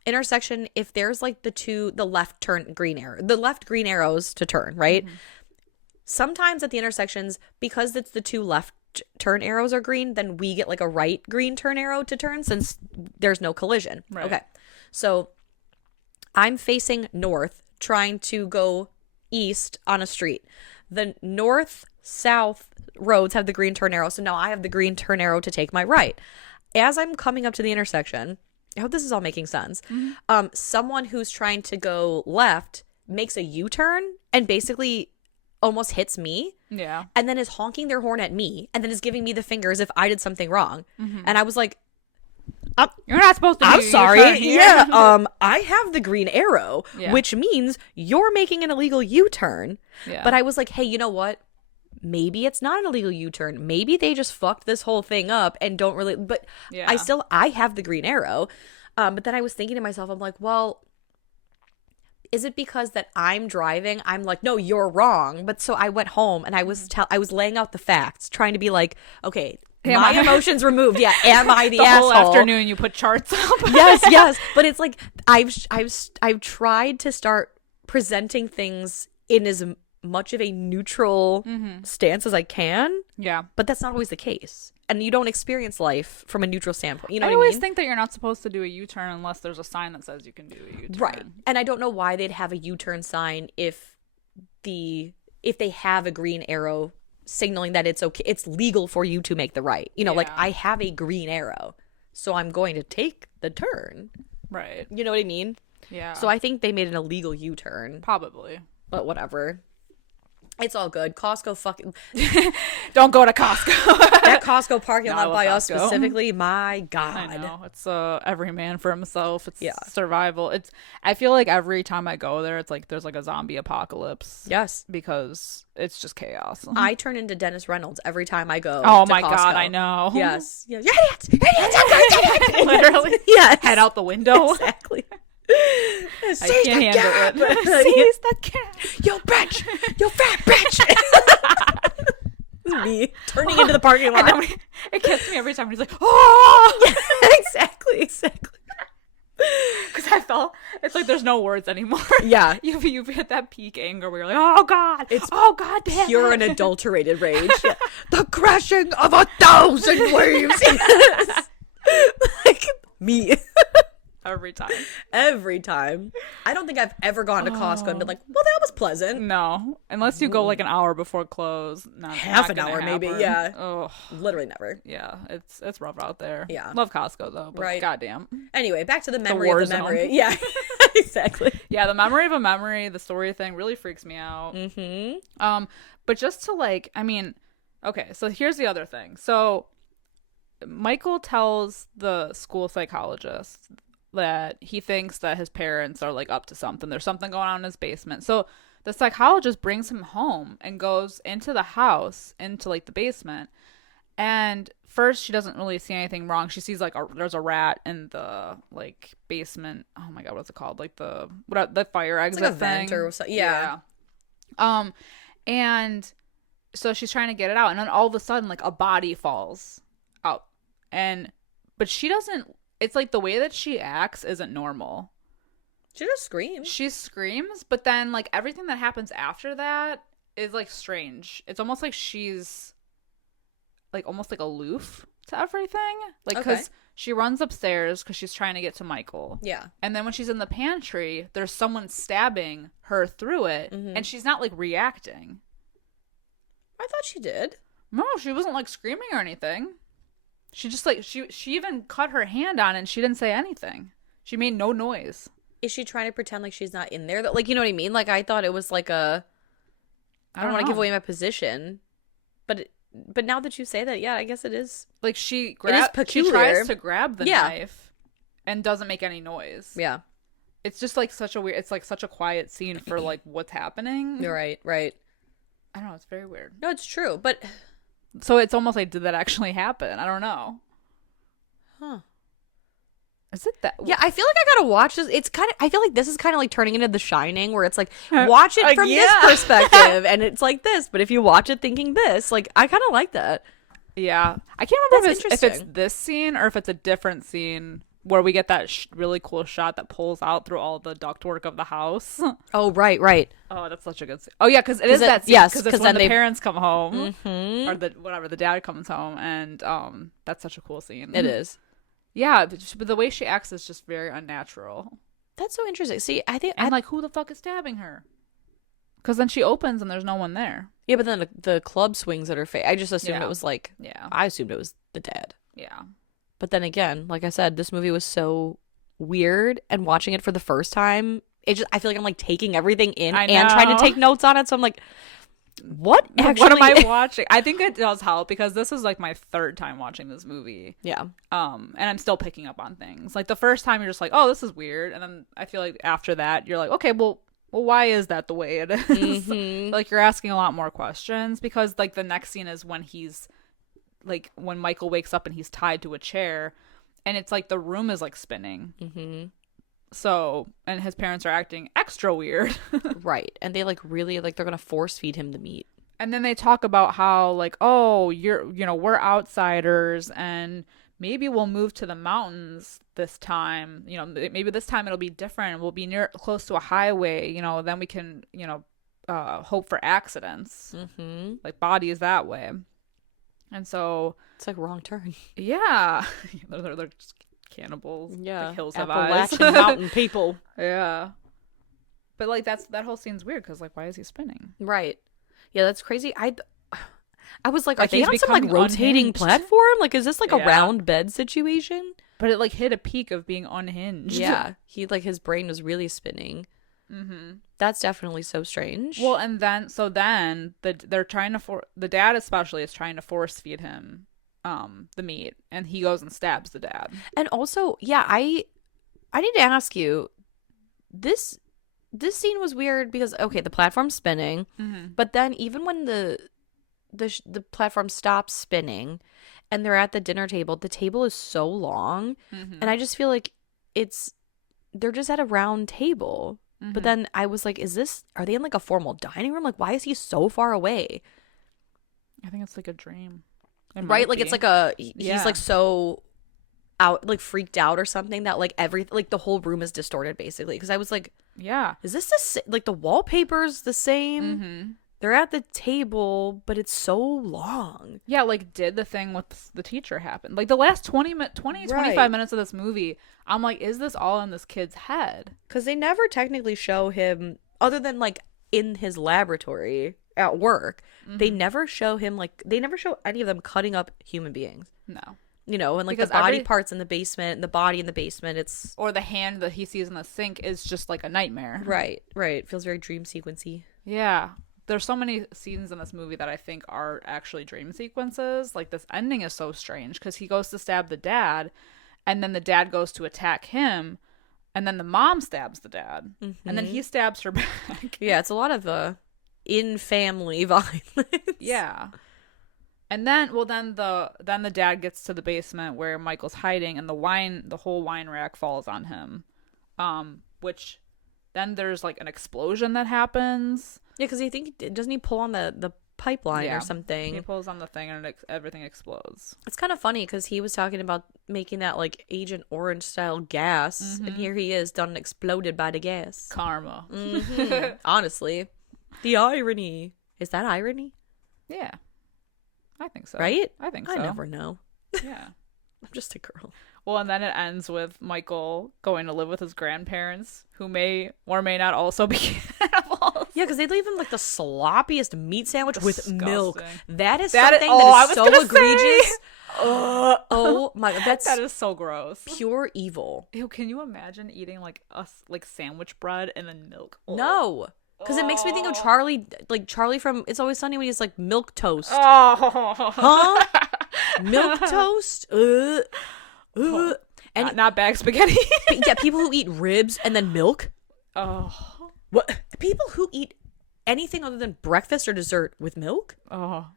intersection, if there's like the left green arrows to turn, right? Mm-hmm. Sometimes at the intersections, because it's the two left turn arrows are green, then we get like a right green turn arrow to turn since there's no collision. Right. Okay. So I'm facing north, trying to go east on a street. The north-south roads have the green turn arrow, so now I have the green turn arrow to take my right. As I'm coming up to the intersection, I hope this is all making sense. Mm-hmm. Someone who's trying to go left makes a U-turn and basically almost hits me. Yeah. And then is honking their horn at me and then is giving me the finger as if I did something wrong. Mm-hmm. And I was like, you're not supposed to I'm sorry. Yeah. I have the green arrow, which means you're making an illegal U-turn. Yeah. But I was like, hey, you know what? Maybe it's not an illegal U-turn. Maybe they just fucked this whole thing up and don't really, but I have the green arrow. But then I was thinking to myself, I'm like, well, is it because that I'm driving? I'm like, no, you're wrong. But so I went home and I was laying out the facts, trying to be like, okay, my emotions removed. Yeah, am I the asshole? The whole afternoon you put charts up. yes. But it's like I've tried to start presenting things in as much of a neutral stance as I can. Yeah, but that's not always the case. And you don't experience life from a neutral standpoint. You know I what always mean? think that you're not supposed to do a U-turn unless there's a sign that says you can do a U-turn. Right. And I don't know why they'd have a U-turn sign if they have a green arrow signaling that it's okay, it's legal for you to make the right. You know, like I have a green arrow, so I'm going to take the turn. Right. You know what I mean? Yeah. So I think they made an illegal U-turn. Probably. But whatever. It's all good. Costco fucking... Don't go to Costco. That Costco parking lot by us specifically, my God. I know. It's every man for himself. It's survival. I feel like every time I go there, it's like there's like a zombie apocalypse. Yes. Because it's just chaos. I turn into Dennis Reynolds every time I go Oh to my Costco. God, I know. Yes. You're idiots! Literally. Yes. Head out the window. Exactly. I can't handle it. Seize the cat. You bitch. You fat bitch. Me turning into the parking lot. And then it gets me every time. He's like, oh. Yeah, exactly. Because I felt it's like there's no words anymore. Yeah. You've hit that peak anger where you're like, oh God. Oh God damn pure and adulterated rage. The crashing of 1,000 waves. Yes. Like me. Every time. I don't think I've ever gone to Costco and been like, well, that was pleasant. No. Unless you go like an hour before close. Half an hour, maybe. Yeah. Oh. Literally never. Yeah. It's rough out there. Yeah. Love Costco though. But right. Goddamn. Anyway, back to the memory of the memory. Yeah. Exactly. Yeah. The memory of a memory, the story thing really freaks me out. Mm-hmm. But just to like, I mean, okay. So here's the other thing. So Michael tells the school psychologist that he thinks that his parents are like up to something. There's something going on in his basement. So the psychologist brings him home and goes into the house, into like the basement. And first she doesn't really see anything wrong. She sees like there's a rat in the like basement. Oh my God, what's it called? Like the fire exit like a thing. Vent or something. Yeah. And so she's trying to get it out, and then all of a sudden like a body falls out. But she doesn't. It's like the way that she acts isn't normal. She just screams. She screams, but then like everything that happens after that is like strange. It's almost like she's like almost like aloof to everything. Like, because she runs upstairs because she's trying to get to Michael. Yeah. And then when she's in the pantry, there's someone stabbing her through it, and she's not, like, reacting. I thought she did. No, she wasn't, like, screaming or anything. She just, like, she even cut her hand on it, and she didn't say anything. She made no noise. Is she trying to pretend like she's not in there? Like, you know what I mean? Like, I thought it was like a... I don't want to give away my position. But now that you say that, yeah, I guess it is. Like, she peculiar. tries to grab the knife and doesn't make any noise. Yeah. It's just, like, it's, like, such a quiet scene for, like, what's happening. You're right. I don't know. It's very weird. No, it's true, but... So it's almost like, did that actually happen? I don't know. Huh. Is it that? Yeah, I feel like I gotta watch this. It's kind of. I feel like this is kind of like turning into The Shining, where it's like watch it from this perspective, and it's like this. But if you watch it thinking this, like I kind of like that. Yeah, I can't remember if it's this scene or if it's a different scene where we get that really cool shot that pulls out through all the ductwork of the house. Oh, right. Oh, that's such a good scene. Oh yeah, because it is that scene. Yes, because when the parents come home, or the dad comes home, and that's such a cool scene. It is. Yeah, but the way she acts is just very unnatural. That's so interesting. See, I think... And, like, who the fuck is stabbing her? Because then she opens and there's no one there. Yeah, but then the club swings at her face. I just assumed it was, like... Yeah. I assumed it was the dad. Yeah. But then again, like I said, this movie was so weird, and watching it for the first time, I feel like I'm, like, taking everything in and trying to take notes on it, so I'm like... What am I watching? I think it does help because this is like my third time watching this movie. Yeah. And I'm still picking up on things. Like the first time you're just like, oh, this is weird. And then I feel like after that you're like, okay, well, why is that the way it is? Mm-hmm. Like you're asking a lot more questions because like the next scene is when he's like when Michael wakes up and he's tied to a chair and it's like the room is like spinning. Mm-hmm. So, and his parents are acting extra weird. Right. And they like really like they're going to force feed him the meat. And then they talk about how like, oh, we're outsiders and maybe we'll move to the mountains this time. You know, maybe this time it'll be different. We'll be close to a highway, then we can, hope for accidents. Mm-hmm. Like bodies that way. And so it's like a wrong turn. Yeah. they're just cannibals. Yeah. Like hills have Appalachian eyes. mountain people. Yeah. But like that whole scene's weird because like why is he spinning? Right. Yeah, that's crazy. I was like, are Like they on some like rotating unhinged platform? Like, is this like a round bed situation? But it like hit a peak of being unhinged. Yeah. His brain was really spinning. Mm-hmm. That's definitely so strange. Well, and then they're trying to the dad especially is trying to force feed him the meat, and he goes and stabs the dad. And also, yeah, I need to ask you, this scene was weird because okay, the platform's spinning, but then even when the platform stops spinning and they're at the dinner table, the table is so long, and I just feel like they're just at a round table. But then I was like, are they in like a formal dining room? Like, why is he so far away? I think it's like a dream. Right? Like, it's like he's like so out, like freaked out or something that like the whole room is distorted basically. Because I was like, yeah, is this like the wallpaper's the same? They're at the table, but it's so long. Yeah, like did the thing with the teacher happen? Like the last 25 minutes of this movie, I'm like, is this all in this kid's head? Because they never technically show him, other than like in his laboratory at work, they never show him like, they never show any of them cutting up human beings. No. And like because the body parts in the basement, and the body in the basement, it's... Or the hand that he sees in the sink is just like a nightmare. Right. It feels very dream sequency. Yeah. There's so many scenes in this movie that I think are actually dream sequences. Like this ending is so strange because he goes to stab the dad and then the dad goes to attack him and then the mom stabs the dad and then he stabs her back. Yeah, it's a lot of in-family violence. Yeah. And then the dad gets to the basement where Michael's hiding and the whole wine rack falls on him. Which then there's like an explosion that happens. Yeah, because doesn't he pull on the pipeline or something? He pulls on the thing and everything explodes. It's kind of funny because he was talking about making that like Agent Orange style gas, and here he is done exploded by the gas. Karma. Honestly, the irony. Is that irony? Yeah, I think so. Right? I think so. I never know. Yeah. I'm just a girl. Well, and then it ends with Michael going to live with his grandparents, who may or may not also be cannibals. Yeah, because they leave him like the sloppiest meat sandwich with milk. Disgusting. That is That is- something oh, I that is was so gonna egregious. say. Oh my god, that's That is so gross. pure evil. Ew, can you imagine eating like sandwich bread and then milk? Oh. No. Because it makes me think of Charlie, like Charlie from It's Always Sunny when he's like milk toast. Oh. Huh? Milk toast? And Not bag spaghetti. yeah, people who eat ribs and then milk. Oh. What? People who eat anything other than breakfast or dessert with milk? Oh.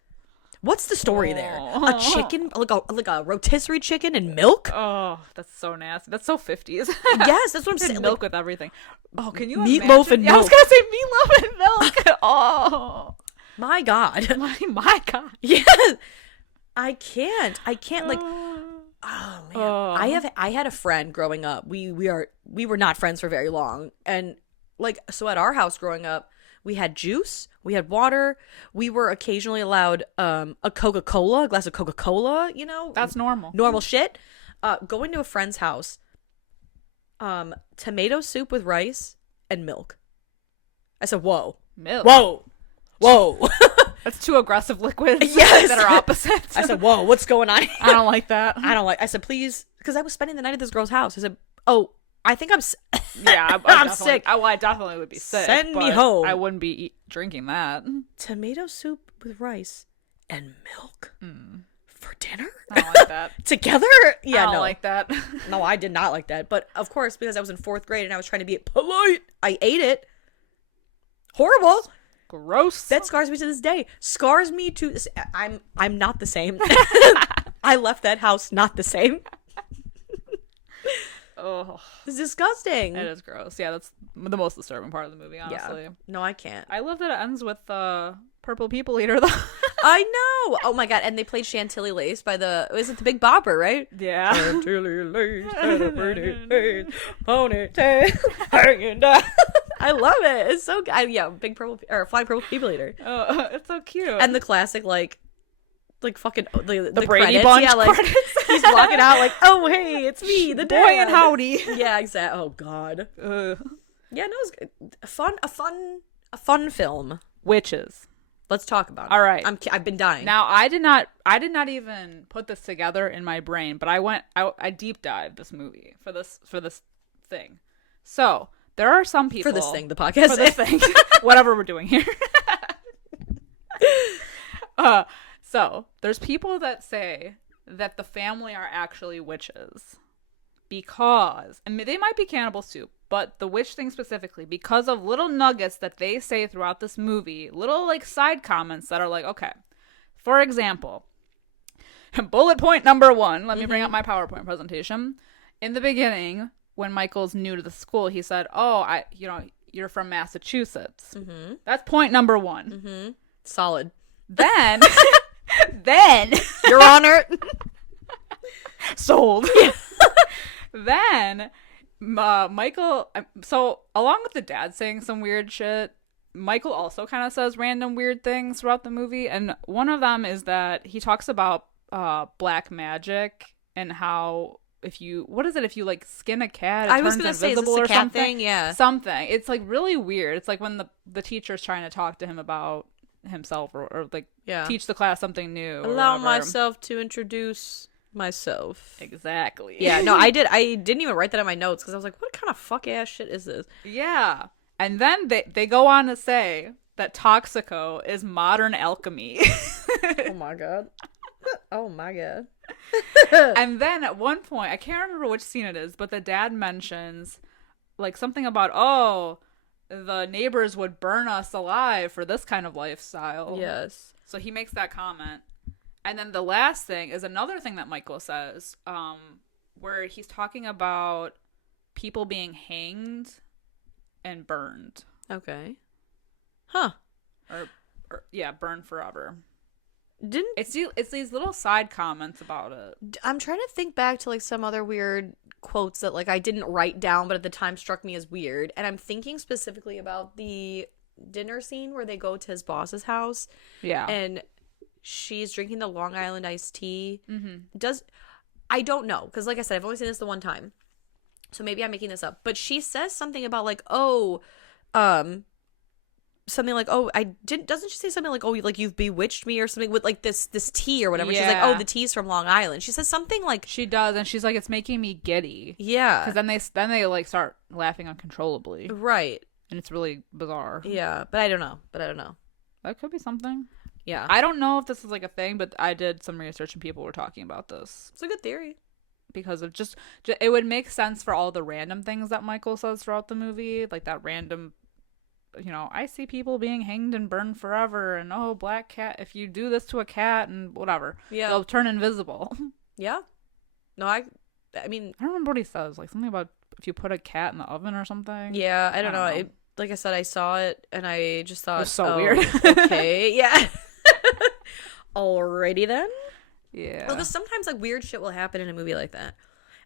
What's the story there? Oh. A chicken, like a rotisserie chicken and milk? Oh, that's so nasty. That's so 50s. Yes, that's what I'm saying. Milk Like, with everything. Oh, can you Meatloaf imagine? and Yeah, I was milk. gonna say meatloaf and milk. Oh, my God. my God. Yeah. I can't. Like, oh man. I had a friend growing up. We were not friends for very long. And like, so at our house growing up, we had juice, we had water, we were occasionally allowed a Coca-Cola, a glass of Coca-Cola, you know? That's normal. Normal shit. Going to a friend's house, tomato soup with rice and milk. I said, whoa. Milk. Whoa. That's two aggressive liquids Yes. that are opposites. I said, whoa, what's going on? I don't like that. I said, please, because I was spending the night at this girl's house. I said, oh, I think I'm Yeah, I'm definitely- sick. I definitely would be sick. Send me but home. I wouldn't be drinking that. Tomato soup with rice and milk for dinner? I don't like that. Together? Yeah, I don't no. like that. No, I did not like that. But of course, because I was in 4th grade and I was trying to be polite, I ate it. Horrible. Gross. That scars me to this day. Scars me to I'm not the same. I left that house not the same. Oh, It's disgusting. it is gross. Yeah, that's the most disturbing part of the movie, honestly. Yeah. No, I can't. I love that it ends with Purple People Eater, though. I know. Oh my god! And they played Chantilly Lace by was it the Big Bopper, right? Yeah. Chantilly Lace had a pretty face, ponytail hanging down. I love it. It's so good. Yeah, Big Purple or Flying Purple People Eater, Oh, it's so cute. and the classic like fucking the Brady credits. Bunch Yeah, like credits. he's walking out like, oh hey, it's me, the Boy dad. and howdy. Yeah, exactly. Oh god. Ugh. Yeah, no, it's good. A fun film. Witches. Let's talk about it. All right. I've been dying. Now, I did not even put this together in my brain, but I deep dived this movie for this thing. So, there are some people for this thing, the podcast. for this thing, whatever we're doing here. So there's people that say that the family are actually witches because, and they might be cannibals too, but the witch thing specifically because of little nuggets that they say throughout this movie, little like side comments that are like, okay, for example, bullet point number 1. Let me bring up my PowerPoint presentation. In the beginning, when Michael's new to the school, he said, "Oh, you're from Massachusetts." Mm-hmm. That's point number 1. Mm-hmm. Solid. Then, Your Honor. sold. Then, Michael. So, along with the dad saying some weird shit, Michael also kind of says random weird things throughout the movie, and one of them is that he talks about black magic and how if you like skin a cat, it I was turns gonna say, is invisible this or a cat something. thing? Yeah. Something. It's like really weird. It's like when the teacher's trying to talk to him about himself or like teach the class something new. Allow whatever. myself to introduce myself. Exactly. Yeah, no, I didn't even write that in my notes because I was like, what kind of fuck ass shit is this? Yeah. And then they go on to say that Toxico is modern alchemy. Oh my god. Oh my god. And then at one point, I can't remember which scene it is, but the dad mentions like something about, oh, the neighbors would burn us alive for this kind of lifestyle. Yes. So he makes that comment. And then the last thing is another thing that Michael says, where he's talking about people being hanged and burned. Okay. Huh. Or burned forever. Didn't It's these little side comments about it. I'm trying to think back to like some other weird quotes that like I didn't write down but at the time struck me as weird, and I'm thinking specifically about the dinner scene where they go to his boss's house. Yeah. And she's drinking the Long Island iced tea. Mm-hmm. I don't know, because like I said, I've only seen this the one time, so maybe I'm making this up. But she says something about like, something like, doesn't she say something like, oh, like you've bewitched me or something with like this tea or whatever? She's like, oh, the tea's from Long Island. She says something like, she does, and she's like, it's making me giddy. Yeah, because then they like start laughing uncontrollably, right? And it's really bizarre. Yeah, but I don't know. That could be something. Yeah, I don't know if this is like a thing, but I did some research and people were talking about this. It's a good theory. Because of just it would make sense for all the random things that Michael says throughout the movie, like that random, I see people being hanged and burned forever, and oh, black cat, if you do this to a cat and whatever, they'll turn invisible. Yeah. No, I mean, I don't remember what he says, like something about if you put a cat in the oven or something. Yeah, I don't know. Like I said, I saw it and I just thought, it was so weird. Okay, yeah. Alrighty then. Yeah. Well, because sometimes like weird shit will happen in a movie like that,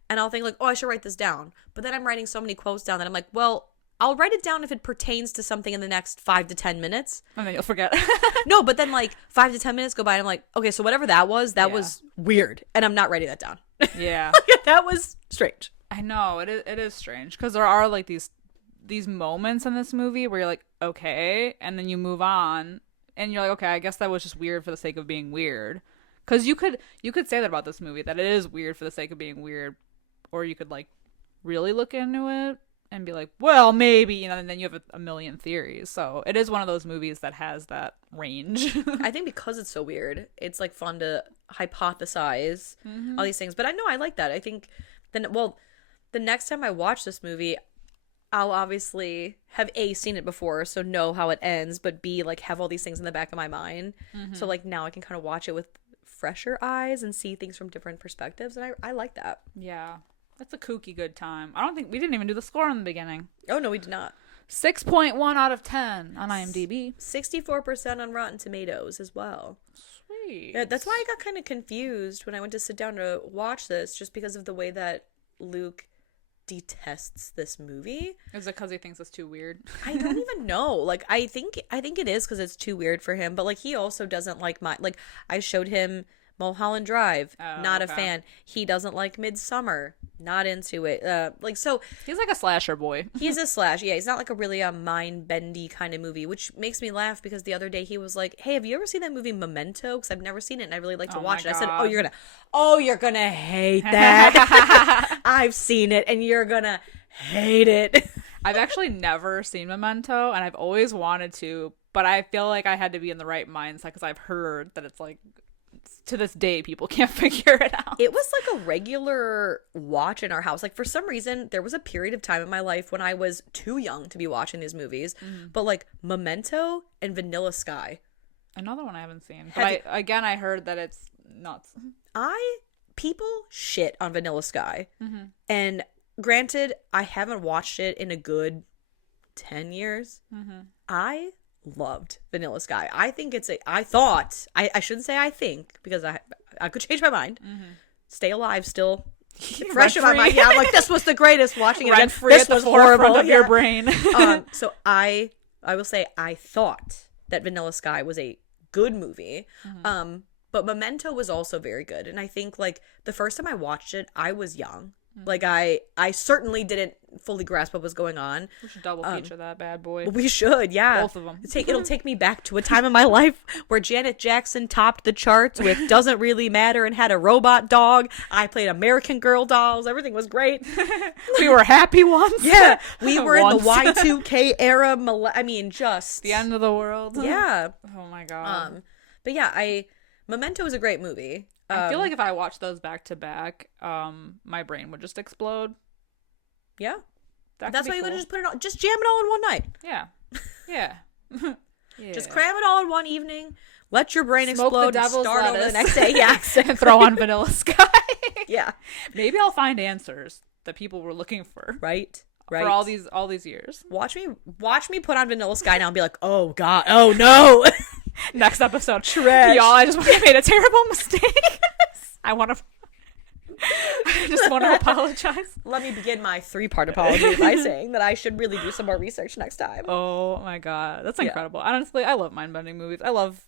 and I'll think like, oh, I should write this down. But then I'm writing so many quotes down that I'm like, well, I'll write it down if it pertains to something in the next 5 to 10 minutes. And then you'll forget. No, but then like 5 to 10 minutes go by and I'm like, okay, so whatever that was weird, and I'm not writing that down. Yeah. That was strange. I know it is strange because there are like these moments in this movie where you're like, okay, and then you move on and you're like, okay, I guess that was just weird for the sake of being weird. Because you could say that about this movie, that it is weird for the sake of being weird, or you could like really look into it and be like, well, maybe, and then you have a million theories. So it is one of those movies that has that range. I think because it's so weird, it's like fun to hypothesize all these things. But I know I like that. I think the next time I watch this movie, I'll obviously have A, seen it before, so know how it ends, but B, like have all these things in the back of my mind. So like now I can kind of watch it with fresher eyes and see things from different perspectives, and I like that. Yeah, that's a kooky good time. I don't think we didn't even do the score in the beginning. Oh no, we did not. 6.1 out of 10 on IMDb. 64% on Rotten Tomatoes as well. Sweet. Yeah, that's why I got kind of confused when I went to sit down to watch this, just because of the way that Luke detests this movie. Is it because he thinks it's too weird? I don't even know. Like, I think it is because it's too weird for him. But like, he also doesn't like I showed him Mulholland Drive, not a fan. He doesn't like Midsummer, not into it. So he's like a slasher boy. He's a slash. Yeah, he's not like a really mind bendy kind of movie, which makes me laugh because the other day he was like, "Hey, have you ever seen that movie Memento? Because I've never seen it and I really like to watch it." I said, "Oh, you're gonna hate that." I've seen it and you're gonna hate it. I've actually never seen Memento, and I've always wanted to, but I feel like I had to be in the right mindset because I've heard that it's like, to this day, people can't figure it out. It was like a regular watch in our house. Like, for some reason, there was a period of time in my life when I was too young to be watching these movies. But like Memento and Vanilla Sky. Another one I haven't seen. But I heard that it's nuts. People shit on Vanilla Sky. And granted, I haven't watched it in a good 10 years. I loved Vanilla Sky. I think I shouldn't say I think, because I could change my mind. Stay alive still. Fresh in my mind. Yeah, I'm like, this was the greatest. Watching it again, this was horrible of your brain. So I will say I thought that Vanilla Sky was a good movie. But Memento was also very good. And I think like the first time I watched it, I was young. Like I certainly didn't fully grasp what was going on. We should double feature that bad boy. We should, yeah. Both of them. It'll take me back to a time in my life where Janet Jackson topped the charts with Doesn't Really Matter and had a robot dog. I played American Girl dolls. Everything was great. We were happy once. Yeah. We were in the Y2K era. Just the end of the world. Yeah. Oh my God. But yeah, Memento is a great movie. I feel like if I watched those back to back, my brain would just explode. Yeah. That's why you could just put it on. Just jam it all in one night. Yeah. Yeah. Yeah. Just cram it all in one evening. Let your brain Smoke explode the and devil's start over lettuce. the next day. Yeah. And throw on Vanilla Sky. Yeah. Maybe I'll find answers that people were looking for. Right. For all these years. Watch me put on Vanilla Sky now and be like, oh God, oh no. Next episode, trash. Y'all, I just made a terrible mistake. I just want to apologize. Let me begin my 3-part apology by saying that I should really do some more research next time. Oh my God, that's incredible. Honestly, I love mind-bending movies. I love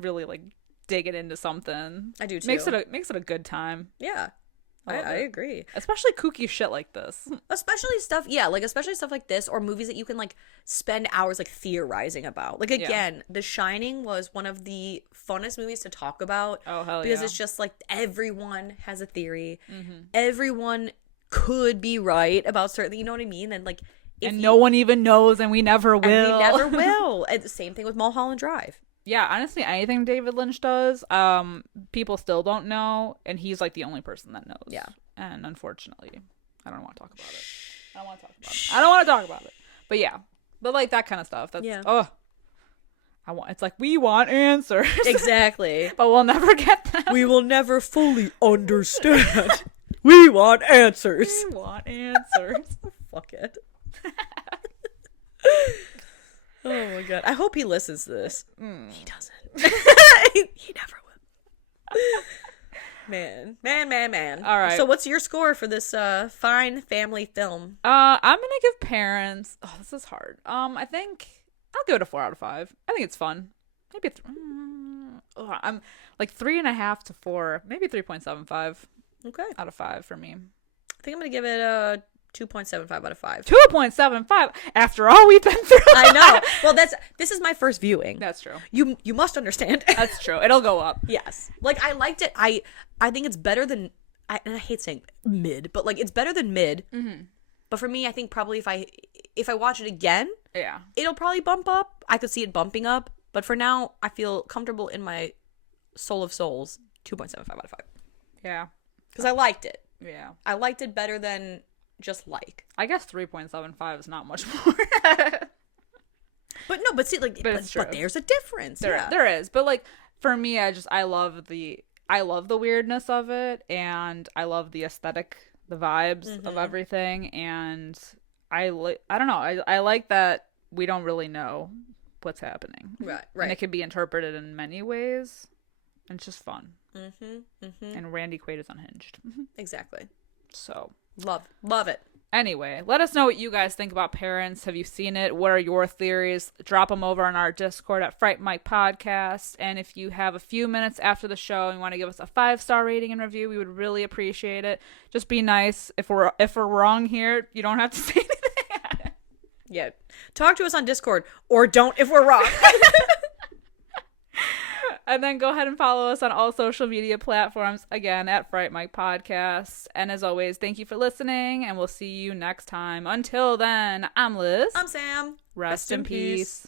really like digging into something. I do too. Makes it a good time. Yeah. I agree. Especially kooky shit like this. Especially stuff like this, or movies that you can like spend hours like theorizing about. Like again, The Shining was one of the funnest movies to talk about. Oh hell yeah! Because it's just like everyone has a theory. Everyone could be right about certain. You know what I mean? And like, no one even knows, and we never will. And we never will. And the same thing with Mulholland Drive. Yeah, honestly, anything David Lynch does, people still don't know, and he's like the only person that knows. Yeah. And unfortunately, I don't want to talk about it. I don't want to talk about it. But yeah. But like that kind of stuff. That's it's like we want answers. Exactly. But we'll never get them. We will never fully understand. We want answers. We want answers. Fuck it. Oh my god. I hope he listens to this. He doesn't. He never will. Man. All right. So what's your score for this fine family film? I'm gonna give Parents. Oh, this is hard. I think I'll give it a 4 out of 5. I think it's fun. Maybe I'm like 3.5 to 4, maybe 3.75. Okay. Out of 5 for me. I think I'm gonna give it a 2.75 out of 5. 2.75 after all we've been through. I know. Well, this is my first viewing. That's true. You must understand. That's true. It'll go up. Yes. Like I liked it. I think it's better than and I hate saying mid, but like it's better than mid. Mm-hmm. But for me, I think probably if I watch it again, yeah, it'll probably bump up. I could see it bumping up. But for now, I feel comfortable in my soul of souls. 2.75 out of 5. Yeah. Because I liked it. Yeah. I liked it better than just like. I guess 3.75 is not much more. But see, like, but there's a difference. There is. But like for me, I love the weirdness of it, and I love the aesthetic, the vibes of everything, and I don't know. I like that we don't really know what's happening. Right. And it can be interpreted in many ways, and it's just fun. And Randy Quaid is unhinged. Exactly. So love it. Anyway, let us know what you guys think about Parents. Have you seen it? What are your theories? Drop them over on our Discord at Fright Mic Podcast. And if you have a few minutes after the show and you want to give us a 5-star rating and review, we would really appreciate it. Just be nice. If we're wrong here, you don't have to say anything. Yeah. Talk to us on Discord, or don't if we're wrong. And then go ahead and follow us on all social media platforms, again, at Fright Mic Podcast. And as always, thank you for listening, and we'll see you next time. Until then, I'm Liz. I'm Sam. Rest in peace.